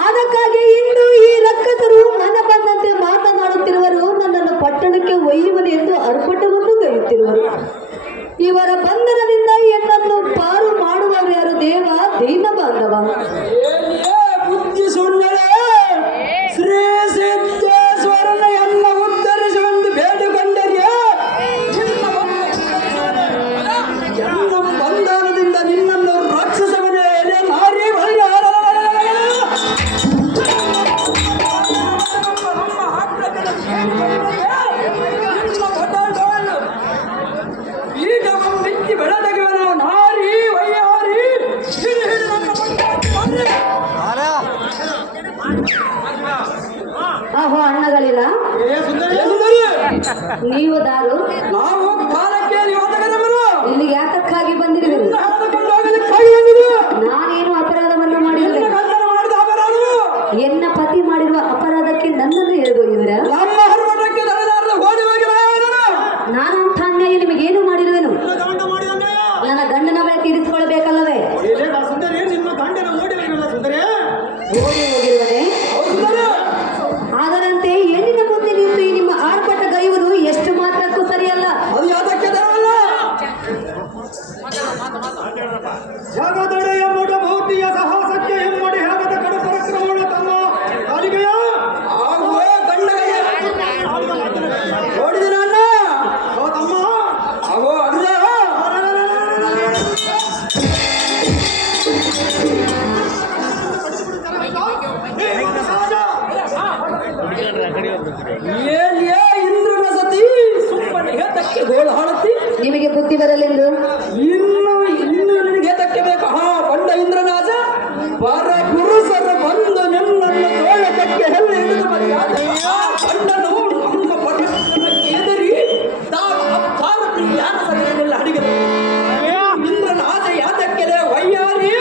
ಅದಕ್ಕಾಗಿ ಇಂದು ಈ ರಕ್ಕಸರು ಮನ ಬಂದಂತೆ ಮಾತನಾಡುತ್ತಿರುವರು. ನನ್ನನ್ನು ಪಟ್ಟಣಕ್ಕೆ ಒಯ್ಯುವನು ಎಂದು ಅರ್ಪಟವನ್ನು ಗೈಯುತ್ತಿರುವರು. ಇವರ ಬಂಧನದಿಂದ ಎನ್ನನ್ನು ಪಾರು ಮಾಡುವವರು ಯಾರು? ದೇವ ದೀನ ಬಾಂಧವ. ಬುದ್ಧಿ ಸುಳ್ಳಳೆ ಶ್ರೀ ಸಿದ್ದೇಶ್ವರನ ಎಲ್ಲ ನೀವು ದಾರು ನಾವು ಕಾಲಕ್ಕೆ ಯೋಧಗರವರು ಇಲ್ಲಿಗೆ ಯಾತಕ್ಕಾಗಿ ಬಂದಿರುವೆ ಹಾಕಿಕೊಂಡು ಹೋಗಲಿಕ್ಕಾಗಿ ಬಂದಿದ್ದು. ನಾನೇನು ಅಪರಾಧವನ್ನು ಮಾಡಿಲ್ಲ ನಿನ್ನ ಗಂಡನು ಮಾಡಿದ ಅಪರಾಧವು ಎನ್ನ ಪತಿ ಮಾಡಿರುವ ಅಪರಾಧಕ್ಕೆ ನನ್ನನ್ನು ಎಳೆದೊಯ್ಯುವಿರ ನಮ್ಮ ಹರ್ಮಠಕ್ಕೆ ದರದಾರದ ಓಡಿ ಹೋಗಿ ನಾನಂಥ ಅನ್ಯಾಯ ನಿಮಗೇನು ಮಾಡಿರುವೆನು ಗಂಡ ಮಾಡಿದ ಅನ್ಯಾಯ. ನನ್ನ ಗಂಡನ ಬಳಿ ತೀರಿಸಿಕೊಳ್ಳಬೇಕಲ್ಲವೇ ಇಲ್ಲೇ ಬಾ ಸುಂದರಿ, ನಿಮ್ಮ ಗಂಡನ ಓಡಿ ಹೋಗಿಲ್ಲ ಸುಂದರಿ. ಓಡಿ ಹೋಗಿರುವನೆ ಹೌದು ಸುಂದರಿ. ಅದರಂತೆ ಹೆಣ್ಣಿನ ಮುಂದೆ ನಿಂತು ಈ ನಿಮ್ಮ ಆರ್ಭಟ ಗೈಯುವುದು ಎಷ್ಟು ಮಾತ್ರಕ್ಕೂ ಸರಿಯಲ್ಲ ಅದು ಯಾತಕ್ಕೆ ದರವಲ್ಲ. ಜಗದೊಡೆಯ ಮೊಡ ಭೌತಿಯ ಸಾಹಸಕ್ಕೆ ಎಮ್ಮಡಿ ಹೇಗದ ಕಡು ಪರಾಕ್ರಮಣ ತಮ್ಮ ಕಾಲಿಗೆಯ ಆಗೋ ಗಂಡಗೆ ಓಡಿದ ನನ್ನ ಓ ತಮ್ಮ ಆಗೋ ಅಲ್ಲ ಇಂದ್ರನ ಸತಿ ಸುಮ್ಮನೆ ಹೇತಕ್ಕೆ ಗೋಳು ಹಾಳುತ್ತಿ ನಿಮಗೆ ಬುದ್ಧಿ ಬರಲೆಂದು ಇನ್ನು ನಿನಗೆ ತಕ್ಕೆ ಬೇಕು. ಹಾ ಬಂಡ ಇಂದ್ರನಾಜ ಪರ ಪುರುಷರ ಬಂದು ನಿನ್ನನ್ನು ತೋಳಕಕ್ಕೆ ಹೆಲ್ಲೆ ಹಿಡಿದು ಮರ್ಯಾದ ಬಂಡನು ನಮ್ಮ ಪರಸ್ಪರ ಕೇದರಿ ತಾವು ಅಪ್ಪಾರತಿ ಯಾನ ಸಭೆಯನ್ನೆಲ್ಲ ಅಡಿಗರು ಇಂದ್ರನಾಜ ಯಾತಕ್ಕೆಲೆ ವಯ್ಯಾರಿ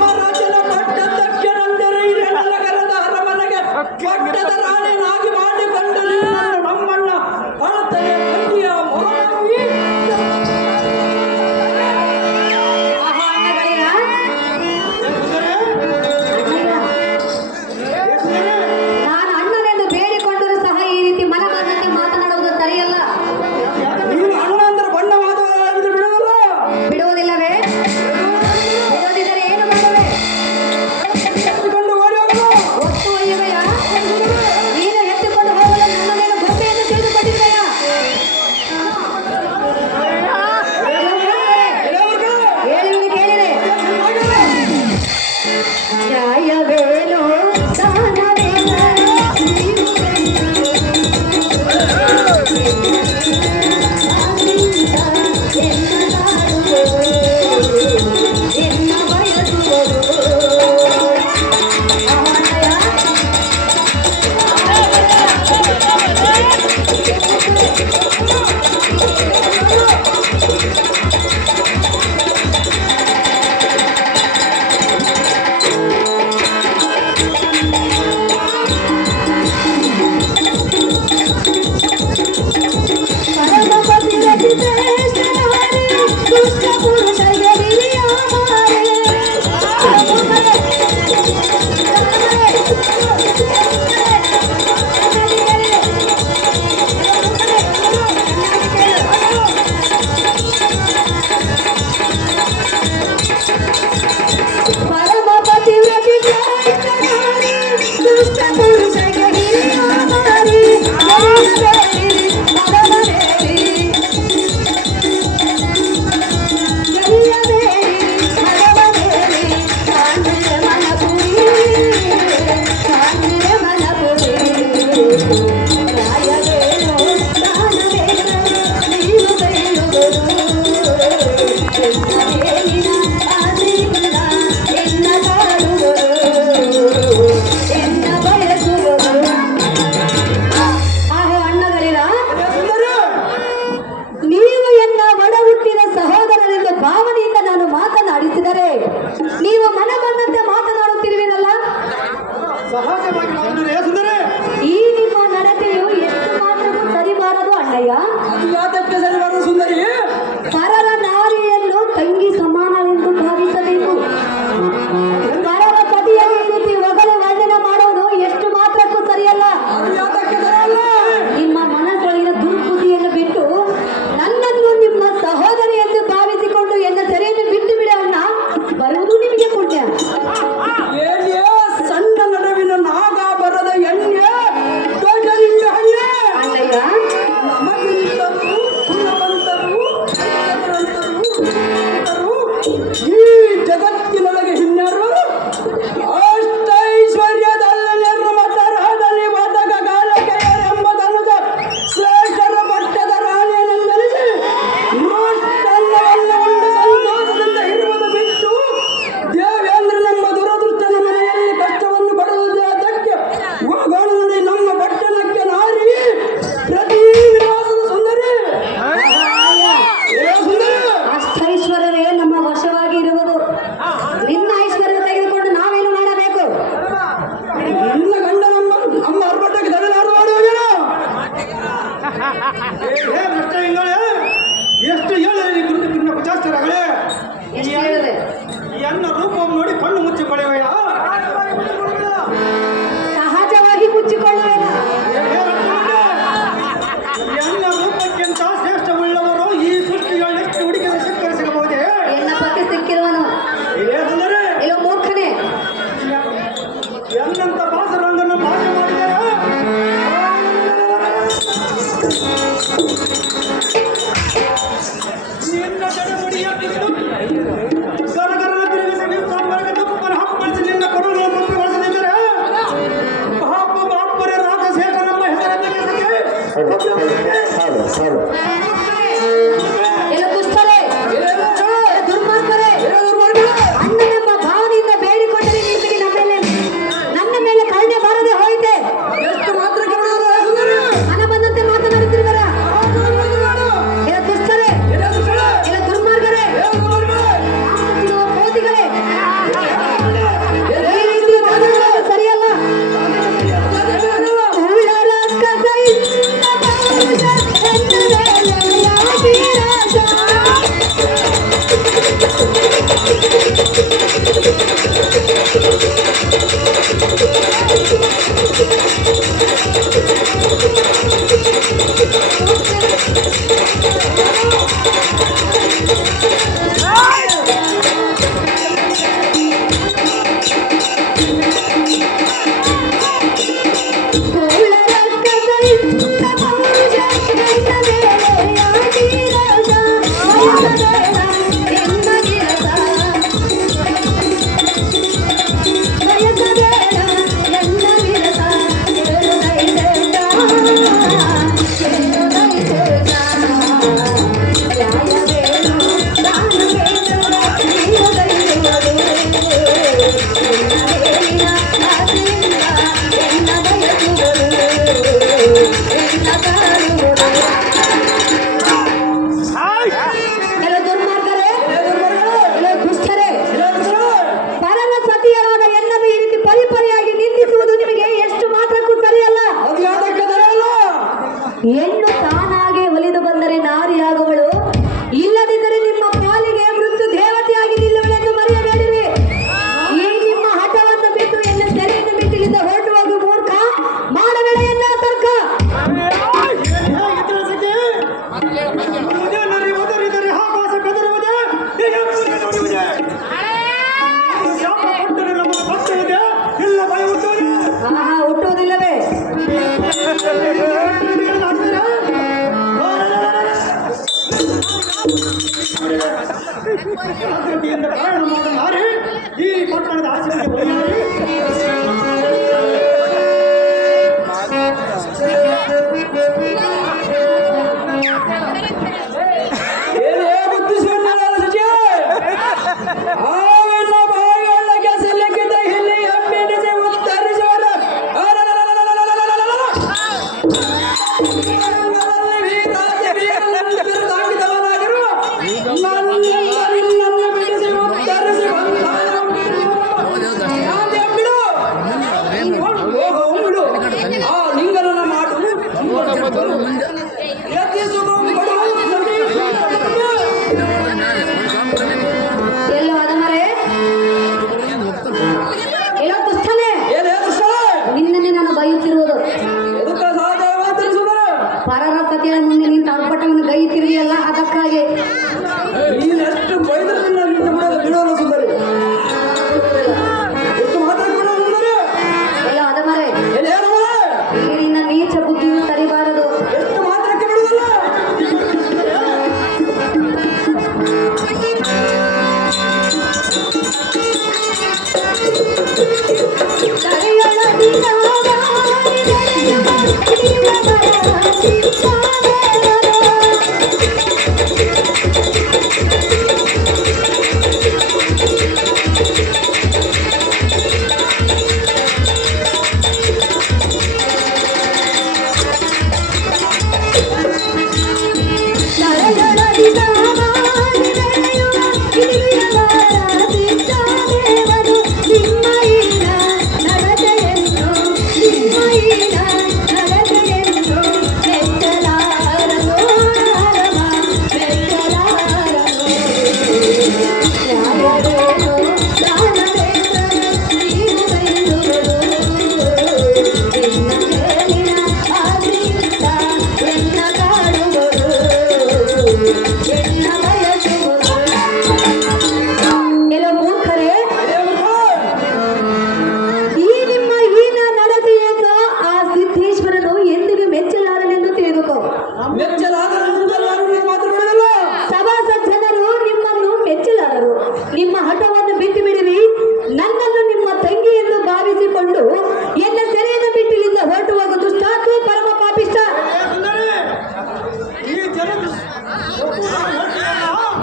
ಮಹಾರಾಜನ ಪಟ್ಟದಕ್ಕೆ ನಂದರೆ ಇರೆಲ್ಲ ಕರೆದ ಅರಮನೆಗೆ ಪಟ್ಟದ ರಾಣಿನಾಗಿ ಮಾಡಿಕೊಂಡ ನಮ್ಮಣ್ಣ ಅಳತೆಯ ಕನ್ಯೆಯ ಮೋಹನವಿ ಆಹಾ, ಅಣ್ಣಗಳಿಗ. ನಾನು ಅಣ್ಣನೆಂದು ಬೇಡಿಕೊಂಡರೂ ಸಹ ಈ ರೀತಿ ಮನ ಬಂದಂತೆ ಮಾತನಾಡುವುದು ಸರಿಯಲ್ಲ ನೀವು ಅಣ್ಣ ಅಂದ್ರೆ ಬಣ್ಣವಾದವರಾಗಿದ್ದು ಬಿಡುವಲ್ಲ ಬಿಡುವುದಿಲ್ಲವೇ ಬಿಡುವುದಿದ್ದರೆ ಏನು ಮಾಡುವೆ ಎತ್ತಿಕೊಂಡು ಓಡಿ ಹೋಗಲು ಒತ್ತು ಒಯ್ಯುವೆಯಾ ನೀನು ಎತ್ತಿಕೊಂಡು ಹೋಗಲು ನನ್ನ ಮೇಲೆ ಬೊಬ್ಬೆಯನ್ನು ತಿಳಿದುಕೊಂಡಿದ್ದೆಯಾ ಹೇಳಿರುವುದು ಕೇಳಿದೆ ನ್ಯಾಯವೇನು ದಾನವೇನು ಎನ್ನ ಬಯಸುವುದು ನೀವು ಎನ್ನ ಒಡ ಹುಟ್ಟಿದ ಸಹೋದರರೆಂದು ಭಾವನೆಯಿಂದ ನಾನು ಮಾತನಾಡಿಸಿದರೆ ನೀವು ಮನ ಬಂದಂತೆ ಮಾತನಾಡುತ್ತಿರುವಿರಲ್ಲ ಸಹಜವಾಗಿ ಸುಂದರಿ ಸುಂದರಿ ಈ ನಿಮ್ಮ ನಡತೆಯು ಎಷ್ಟು ಮಾತ್ರವೂ ಸರಿ ಬಾರದು ಅಣ್ಣಯ್ಯ ಅದು ಯಾತಕ್ಕೆ ಸರಿ ಮಾಡುವ ಸುಂದರಿ ಪರರ ನಾರಿಯನ್ನು ತಂಗಿ ಸಮಾನವೆಂದು ಭಾವಿಸಬೇಕು ಪರರ ಪತಿಯಲ್ಲಿ ಈ ರೀತಿ ಹೊಗಳು ವಂದನೆ ಮಾಡುವುದು ಎಷ್ಟು ಮಾತ್ರಕ್ಕೂ ಸರಿಯಲ್ಲ ಅದು ಯಾತಕ್ಕೆ ಸರಿಯಲ್ಲ ನಿಮ್ಮ ಮನಸ್ಸೊಳಗಿನ ದುರ್ಬುದ್ಧಿಯನ್ನು ಬಿಟ್ಟು ನನ್ನನ್ನು ನಿಮ್ಮ ಸಹೋದರಿ ಎಂದು ಭಾವಿಸಿಕೊಂಡು ಎನ್ನ ಸೆರೆಯನ್ನು ಬಿಟ್ಟು ಬಿಡಿ ಅಣ್ಣ ಬರುವುದು ನಿಮಗೆ ಪುಣ್ಯ ಏನೇ ಸಣ್ಣ ನಡುವಿನ ನಾಗ ಬರದ ಎಣ್ಣೆ ದೊಡ್ಡ ಹಣ್ಣೆ ಅಣ್ಣಯ್ಯ ನಮಗೆ ನಿನ್ನ ಜಡಮುಡಿಯ ಕಿತ್ತು ಗರಗರನ ತಿರುಗಿಸಿ ನಿಂತಾಂಬರಕ್ಕೆ ತುಪ್ಪನ ಹಪ್ಪಳಿಸಿ ನಿನ್ನ ಕೊಡುಗಳನ್ನು ಮುಪ್ಪಿಗೊಳಿಸದಿದ್ದರೆ ಮಹಾಪುರ ರಾಜಶೇಖರ ನಮ್ಮ ಹೆಸರನ್ನು ಎಲ್ಲ ದುಷ್ಟರೇ, ದುರ್ಮಾರ್ಗರೇ, ಅಣ್ಣನೆಂಬ ಭಾವನೆಯಿಂದ ಬೇಡಿಕೊಂಡರೆ ನಿಮಗೆ ನನ್ನ ಮೇಲೆ ಕರುಣೆ ಬಾರದೆ ಹೋಯಿತೆ. ಎಷ್ಟು ಮಾತ್ರ ಹಣ ಬಂದಂತೆ ಮಾತನಾಡುತ್ತಿರುವರ ಎಲ್ಲ ದುಷ್ಟರೇ, ಎಲ್ಲ ದುರ್ಮಾರ್ಗರೇ, ಮಾತನಾಡುತ್ತಿರುವ ಕೋತಿಗಳೇ, ಈ ರೀತಿ ಮಾತನಾಡುವುದು ಸರಿಯಲ್ಲ. ಉಳ್ಳರ ಕಥೆಯಿಂದ ಪೌರುಷ ಎನ್ನುವೆಲೆಯಾಗಿ ರಾಜ. ಹೆಣ್ಣು ತಾನಾಗೆ ಒಲಿದು ಬಂದರೆ ನಾರಿಯಾಗುವಳು, ಇಲ್ಲದಿದ್ದರೆ ನಿಮ್ಮ ಪಾಲಿಗೆ ಮೃತ್ಯು ದೇವತೆಯಾಗಿ ನಿಲ್ಲುವಳೆಂದು ಮರೆಯಬೇಡಿರಿ. ಈ ನಿಮ್ಮ ಹಠವನ್ನು ಬಿಟ್ಟು ಎನ್ನ ಸೆರೆಯನ್ನು ಬಿಟ್ಟಿಲ್ಲಿಂದ ಹೊರಟು ಹೋಗಿ ಮೂರ್ಖ, ಮಾಡಬೇಡ ಎನ್ನ ತರ್ಕ. ಆಹಾ, ಹುಟ್ಟುವುದಿಲ್ಲವೇ? ಜಾಗೃತಿಯಿಂದ ಪ್ರಯಾಣ ಮಾಡಲಾರೆ ಈ ಪಟ್ಟಣದ ಆಚರಣೆ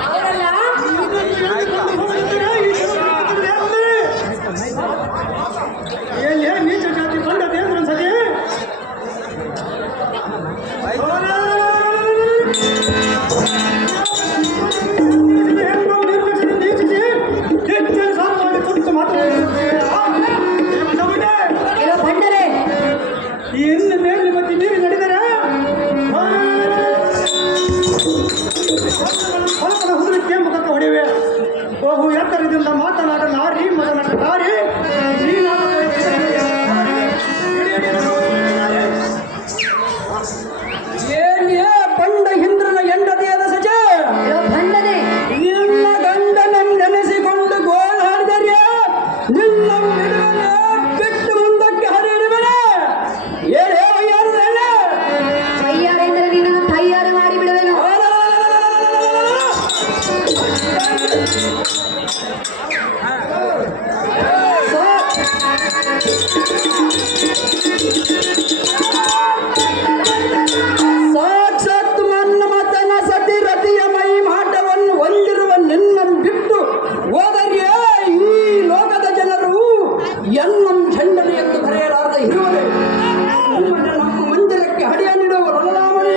ಅವರಲ್ಲ ಎಲ್ಲಿ ನೀಚ ಜಾತಿ ಬಂದ ದೇವ್ರ ಸತಿ ಕೆಲವು ಭಂಡರೆ ಇನ್ನು ಮೇಲೆ ಮತ್ತೆ ನೀರು ನಡೆದರೆ ಹೊಲಪದ ಹುಡುಗಕ್ಕೆ ಮುಖಕ್ಕೆ ಹೊಡೆಯುವೆ ಬಹು ಎತ್ತರದಿಂದ ಮಾತನಾಡ ನಾರಿ ಮಗನ ನಾರಿ ಏನ್ಯೇ ಬಂಡ ಇಂದ್ರನ ಹೆಂಡತಿಯಾದ ಸಜ ಕೆಲವು ಭಂಡನೆ ನಿನ್ನ ಗಂಡನನ್ನು ನೆನೆಸಿಕೊಂಡು ಗೋಳಾಡಿದರೆ ನಿನ್ನ ಬಿಡುವನ ಬಿಟ್ಟು ಮುಂದಕ್ಕೆ ಹರಿಯಿಡುವನೆ ಏನೇ ವಯ್ಯಾರದಲ್ಲ ಕೈಯಾರೆಂದರೆ ನಿನ್ನನ್ನು ತಯ್ಯಾರ ಮಾಡಿ ಬಿಡುವೆನು ಸಾಕ್ಷಾತ್ ನನ್ನ ಮತನ ಸತಿ ರತಿಯ ಮೈ ಮಾಟವನ್ನು ಹೊಂದಿರುವ ನಿನ್ನನ್ನು ಬಿಟ್ಟು ಹೋದರೆ ಈ ಲೋಕದ ಜನರು ಎನ್ನಂ ಹೆಂಡತಿ ಎಂದು ಕರೆಯಲಾರದ ಇರುವರೆ ನಮ್ಮ ಮಂದಿರಕ್ಕೆ ಹಡಿಯ ನೀಡುವ ರಲಲಾಮಣಿ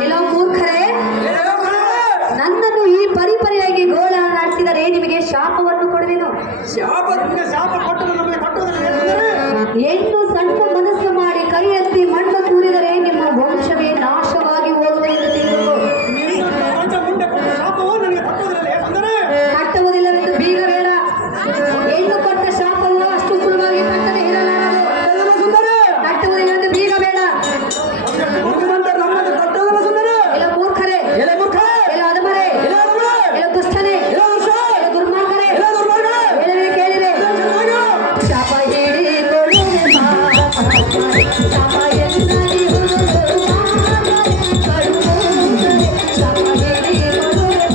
ಕೆಲವು ಮೂರ್ಖರೇ ನನ್ನನ್ನು ಈ ಪರಿಪರಿಯಾಗಿ ಗೋಳಾಡಿಸಿದರೆ ನಿಮಗೆ ಶಾಪವನ್ನು ಕೊಡುವೆನು ಶಾಪದಿಂದ ಶಾಪ ಕೊಟ್ಟರು ನಮಗೆ ಕೊಟ್ಟುವುದನ್ನು ಏನೆಂದರೆ ಹೆಣ್ಣು ಸಣ್ಣ ಮನಸ್ಸು ಮಾಡಿ ಕೈ ಎತ್ತಿ ಮಣ್ಣು ತೂರಿದರೆ ನಿಮ್ಮ ವಂಶವೇ ನಾಶವಾಗಿ ಹೋಗುವ ಎಂದು ತಿಳಿದು ಪಂಚ ಮುಂದೆ ಕೊಟ್ಟ ಶಾಪವು ನನಗೆ ತಪ್ಪುವುದಿಲ್ಲ ಏಕೆಂದರೆ ಕಟ್ಟುವುದಿಲ್ಲವೆಂದು ಬೀಗ ಬೇಡ ಹೆಣ್ಣು ಕೊಟ್ಟ ಶಾಪವು ಅಷ್ಟು ಸುಲಭವಾಗಿ ಕಟ್ಟದೆ ಇರಲಾರದು ಸುಂದರ ಕಟ್ಟುವುದಿಲ್ಲವೆಂದು ಬೀಗ ಬೇಡ ಮುಖ್ಯಮಂತ್ರಿ ನಮ್ಮನ್ನು ಕಟ್ಟೋದಲ್ಲ ಸುಂದರ ಎಲ್ಲ ಮೂರ್ಖರೇ ಎಲೆ ಮುಖ ಎಲ್ಲ ಅಧಮರೇ ಎಲೆ ಅಧಮ, ಎಲ್ಲ ದುಷ್ಟನೇ ಎಲೆ ವರ್ಷ, ಎಲ್ಲ ದುರ್ಮಾರ್ಗರೇ ಎಲೆ ದುರ್ಮಾರ್ಗ, ಹೇಳಿದ್ರೆ ಕೇಳಿದೆ ಚೆನ್ನಾಗ. ಶಾಪ ಹಿಡಿಕೊಳ್ಳುವೆ ಶಾಪ ಎನ್ನಡಿ ಶಾಪ ಹಿಡಿಕೊಳ್ಳುವೆ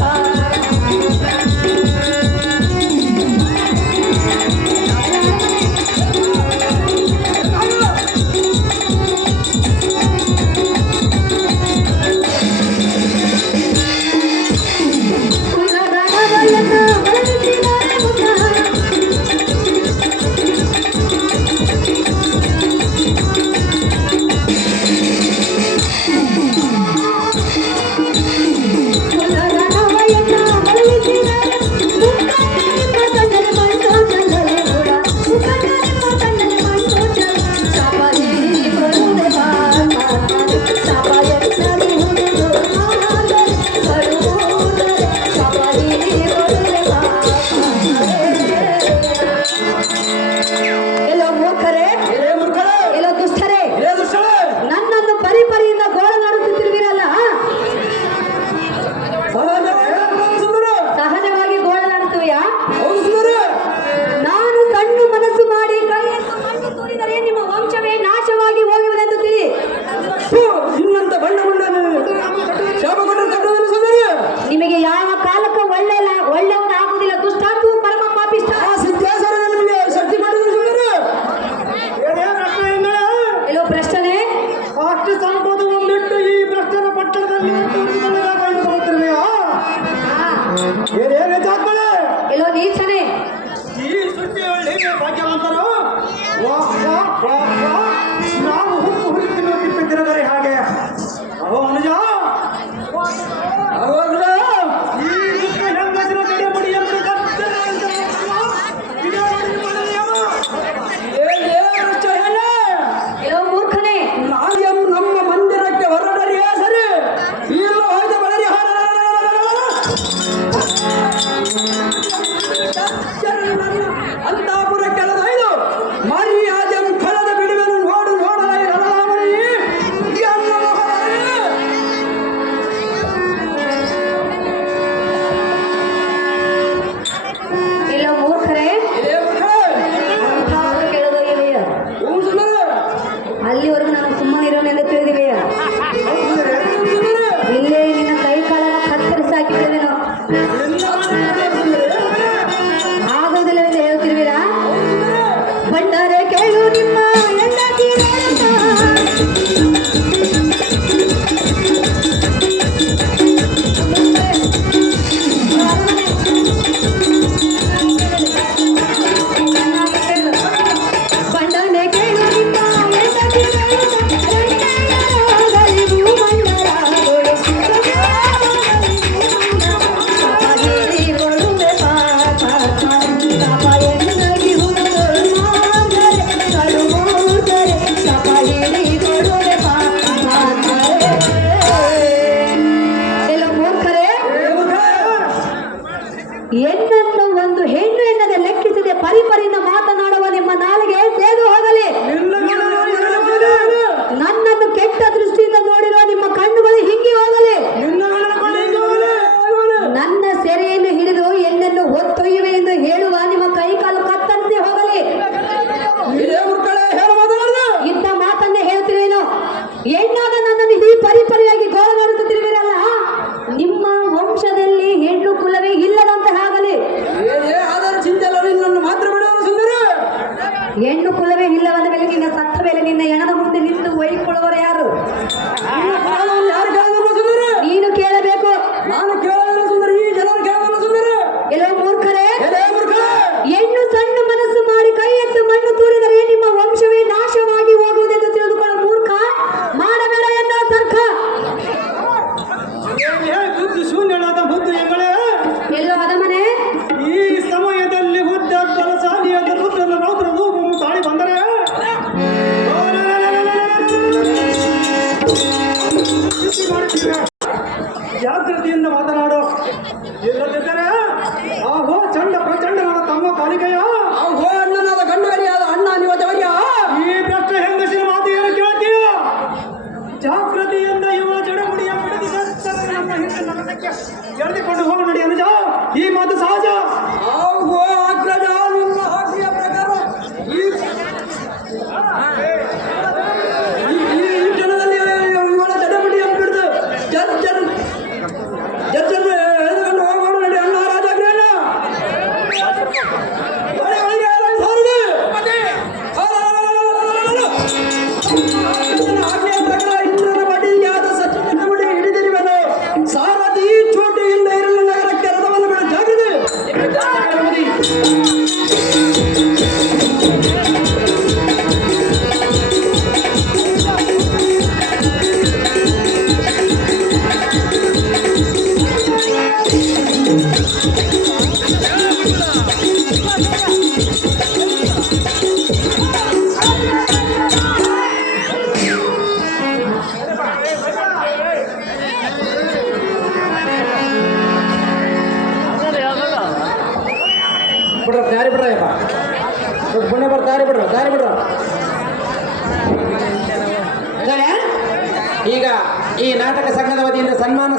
ಎಲ್ಲೋ ಮೂರ್ಖರೇ ಎಲೆ ಮುಖ ಎಲ್ಲೋ ದುಷ್ಟರೇ ಎಲೆ ದುಷ್ಟ ನನ್ನನ್ನು ಪರಿಪರಿಯಿಂದ ಗೋಳನಾಡುತ್ತಿರುವಿರಲ್ಲ ಸುಂದರ ಸಹಜವಾಗಿ ಗೋಳನಾಡುತ್ತವೆಯಾ ಹೌದು ಸುಂದರ ನಾನು ಸಣ್ಣ ಮನಸ್ಸು ಮಾಡಿ ಕೈ ಎತ್ತು ಮಣ್ಣು ತೂರಿದರೆ ನಿಮ್ಮ ವಂಶವೇ ನಾಶವಾಗಿ ಹೋಗುವುದೆಂದು ತಿಳಿ ಇನ್ನಂತ ಬಣ್ಣ ಬಣ್ಣ ಶಾಪ ಕೊಟ್ಟರು ಕಟ್ಟೋದಲ್ಲ ಸುಂದರ ನಿಮಗೆ ಯಾವ ಕಾಲಕ್ಕೂ ಒಳ್ಳೆಯವನಾಗುವುದಿಲ್ಲ ದುಷ್ಟಾತ್ಮ ಪರಮ ಪಾಪಿಷ್ಟ ಆ ಸಿದ್ದೇಶ್ವರ ನಿಮಗೆ ಶಕ್ತಿ ಮಾಡಿದ್ರು ಸುಂದರ ಎಲ್ಲೋ ಪ್ರಶ್ನೆ ಅಷ್ಟು ಸಂಪದವನ್ನು ಬಿಟ್ಟು ಈ ಭ್ರಷ್ಟನ ಪಟ್ಟಣದಲ್ಲಿ ಹೋಗ್ತಿರ್ವೆಯಾ ಏನೇ ಜಾತ್ಮಳೆ ಎಲ್ಲೋ ನೀಚನೆ ಈ ಸೃಷ್ಟಿಯಲ್ಲಿ ಭಾಗ್ಯವಂತರು ನಾವು ಹುಟ್ಟು ಹುಡುಕಿನ ತಿಪ್ಪಿದ್ದರೆ ಹಾಗೆ ಅಹೋ ಅನುಜ ಅವಾಗ ಈ ದುಃಖ ಹೆಂಗಸಿನ ಕಡೆಮಡಿ ಎಂದು ಎಲ್ಲೋ ಮೂರ್ಖನೆ ನಾಯಂ ನಮ್ಮ ಮಂದಿರಕ್ಕೆ ಹೊರಡರಿಯೇ ಸರಿ ಈ ಸ್ಥಿತಿ ಮಾಡುತ್ತಿವೆ. ಜಾಗೃತಿಯಿಂದ ಮಾತನಾಡು, ಇಲ್ಲದಿದ್ದರೆ ಆಹೋ ಚಂಡ ಪ್ರಚಂಡನಾದ ತಮ್ಮ ಕಾಲಿಕೆಯ ಅಹೋ ಅಣ್ಣನಾದ ಗಂಡುಗರಿಯಾದ ಅಣ್ಣ ನೀವು ದೇವರಿಯ ಈ ಭ್ರಷ್ಟ ಹೆಂಗಸಿನ ಮಾತು ಏನು ಕೇಳ್ತೀಯ? ಜಾಗೃತಿಯಿಂದ ಇವಳ ಜಡಮುಡಿಯ ಬಿಡದಿ ನಮ್ಮ ಹಿಂದೆ ನನ್ನಕ್ಕೆ ಎಳೆದುಕೊಂಡು ಹೋಗ ನಡಿ ಅನುಜ. ಈ ಮಾತು ಸಹಜ. ಅಹೋ ಅಗ್ರಜ ನಿಮ್ಮ ಆಜ್ಞೆಯ ಪ್ರಕಾರ ಈ ಜನದಲ್ಲಿ ಇವಳ ಜಡಬಿಡಿಯನ್ನು ಬಿಡಿದು ಜರ್ಜನ್ನು ಎಳೆದುಕೊಂಡು ಹೋಗೋಣ ನಡಿ ಅಣ್ಣ ರಾಜಾಗ್ರಹಣ ಆಜ್ಞೆಯ ಪ್ರಕಾರ ಇಂದ್ರನ ಬಡಿಯಾದ ಸಚಿವ ಬಡಿ ಹಿಡಿದಿರುವನು. ಸಾರಥಿ ಚೋಟಿಯಿಂದ ಇರಲು ನಗರಕ್ಕೆ ರಥವನ್ನು ಬಿಡ ಜಾಗ್ರತೆ. ಬಿಡ್ರ ದಾರಿ ಬಿಡ್ರಪ್ಪ, ಪುಣ್ಯ ಬರ್ ದಾರಿ ಬಿಡ್ರ ಈಗ ಈ ನಾಟಕ ಸಂಘದ ವತಿಯಿಂದ ಸನ್ಮಾನ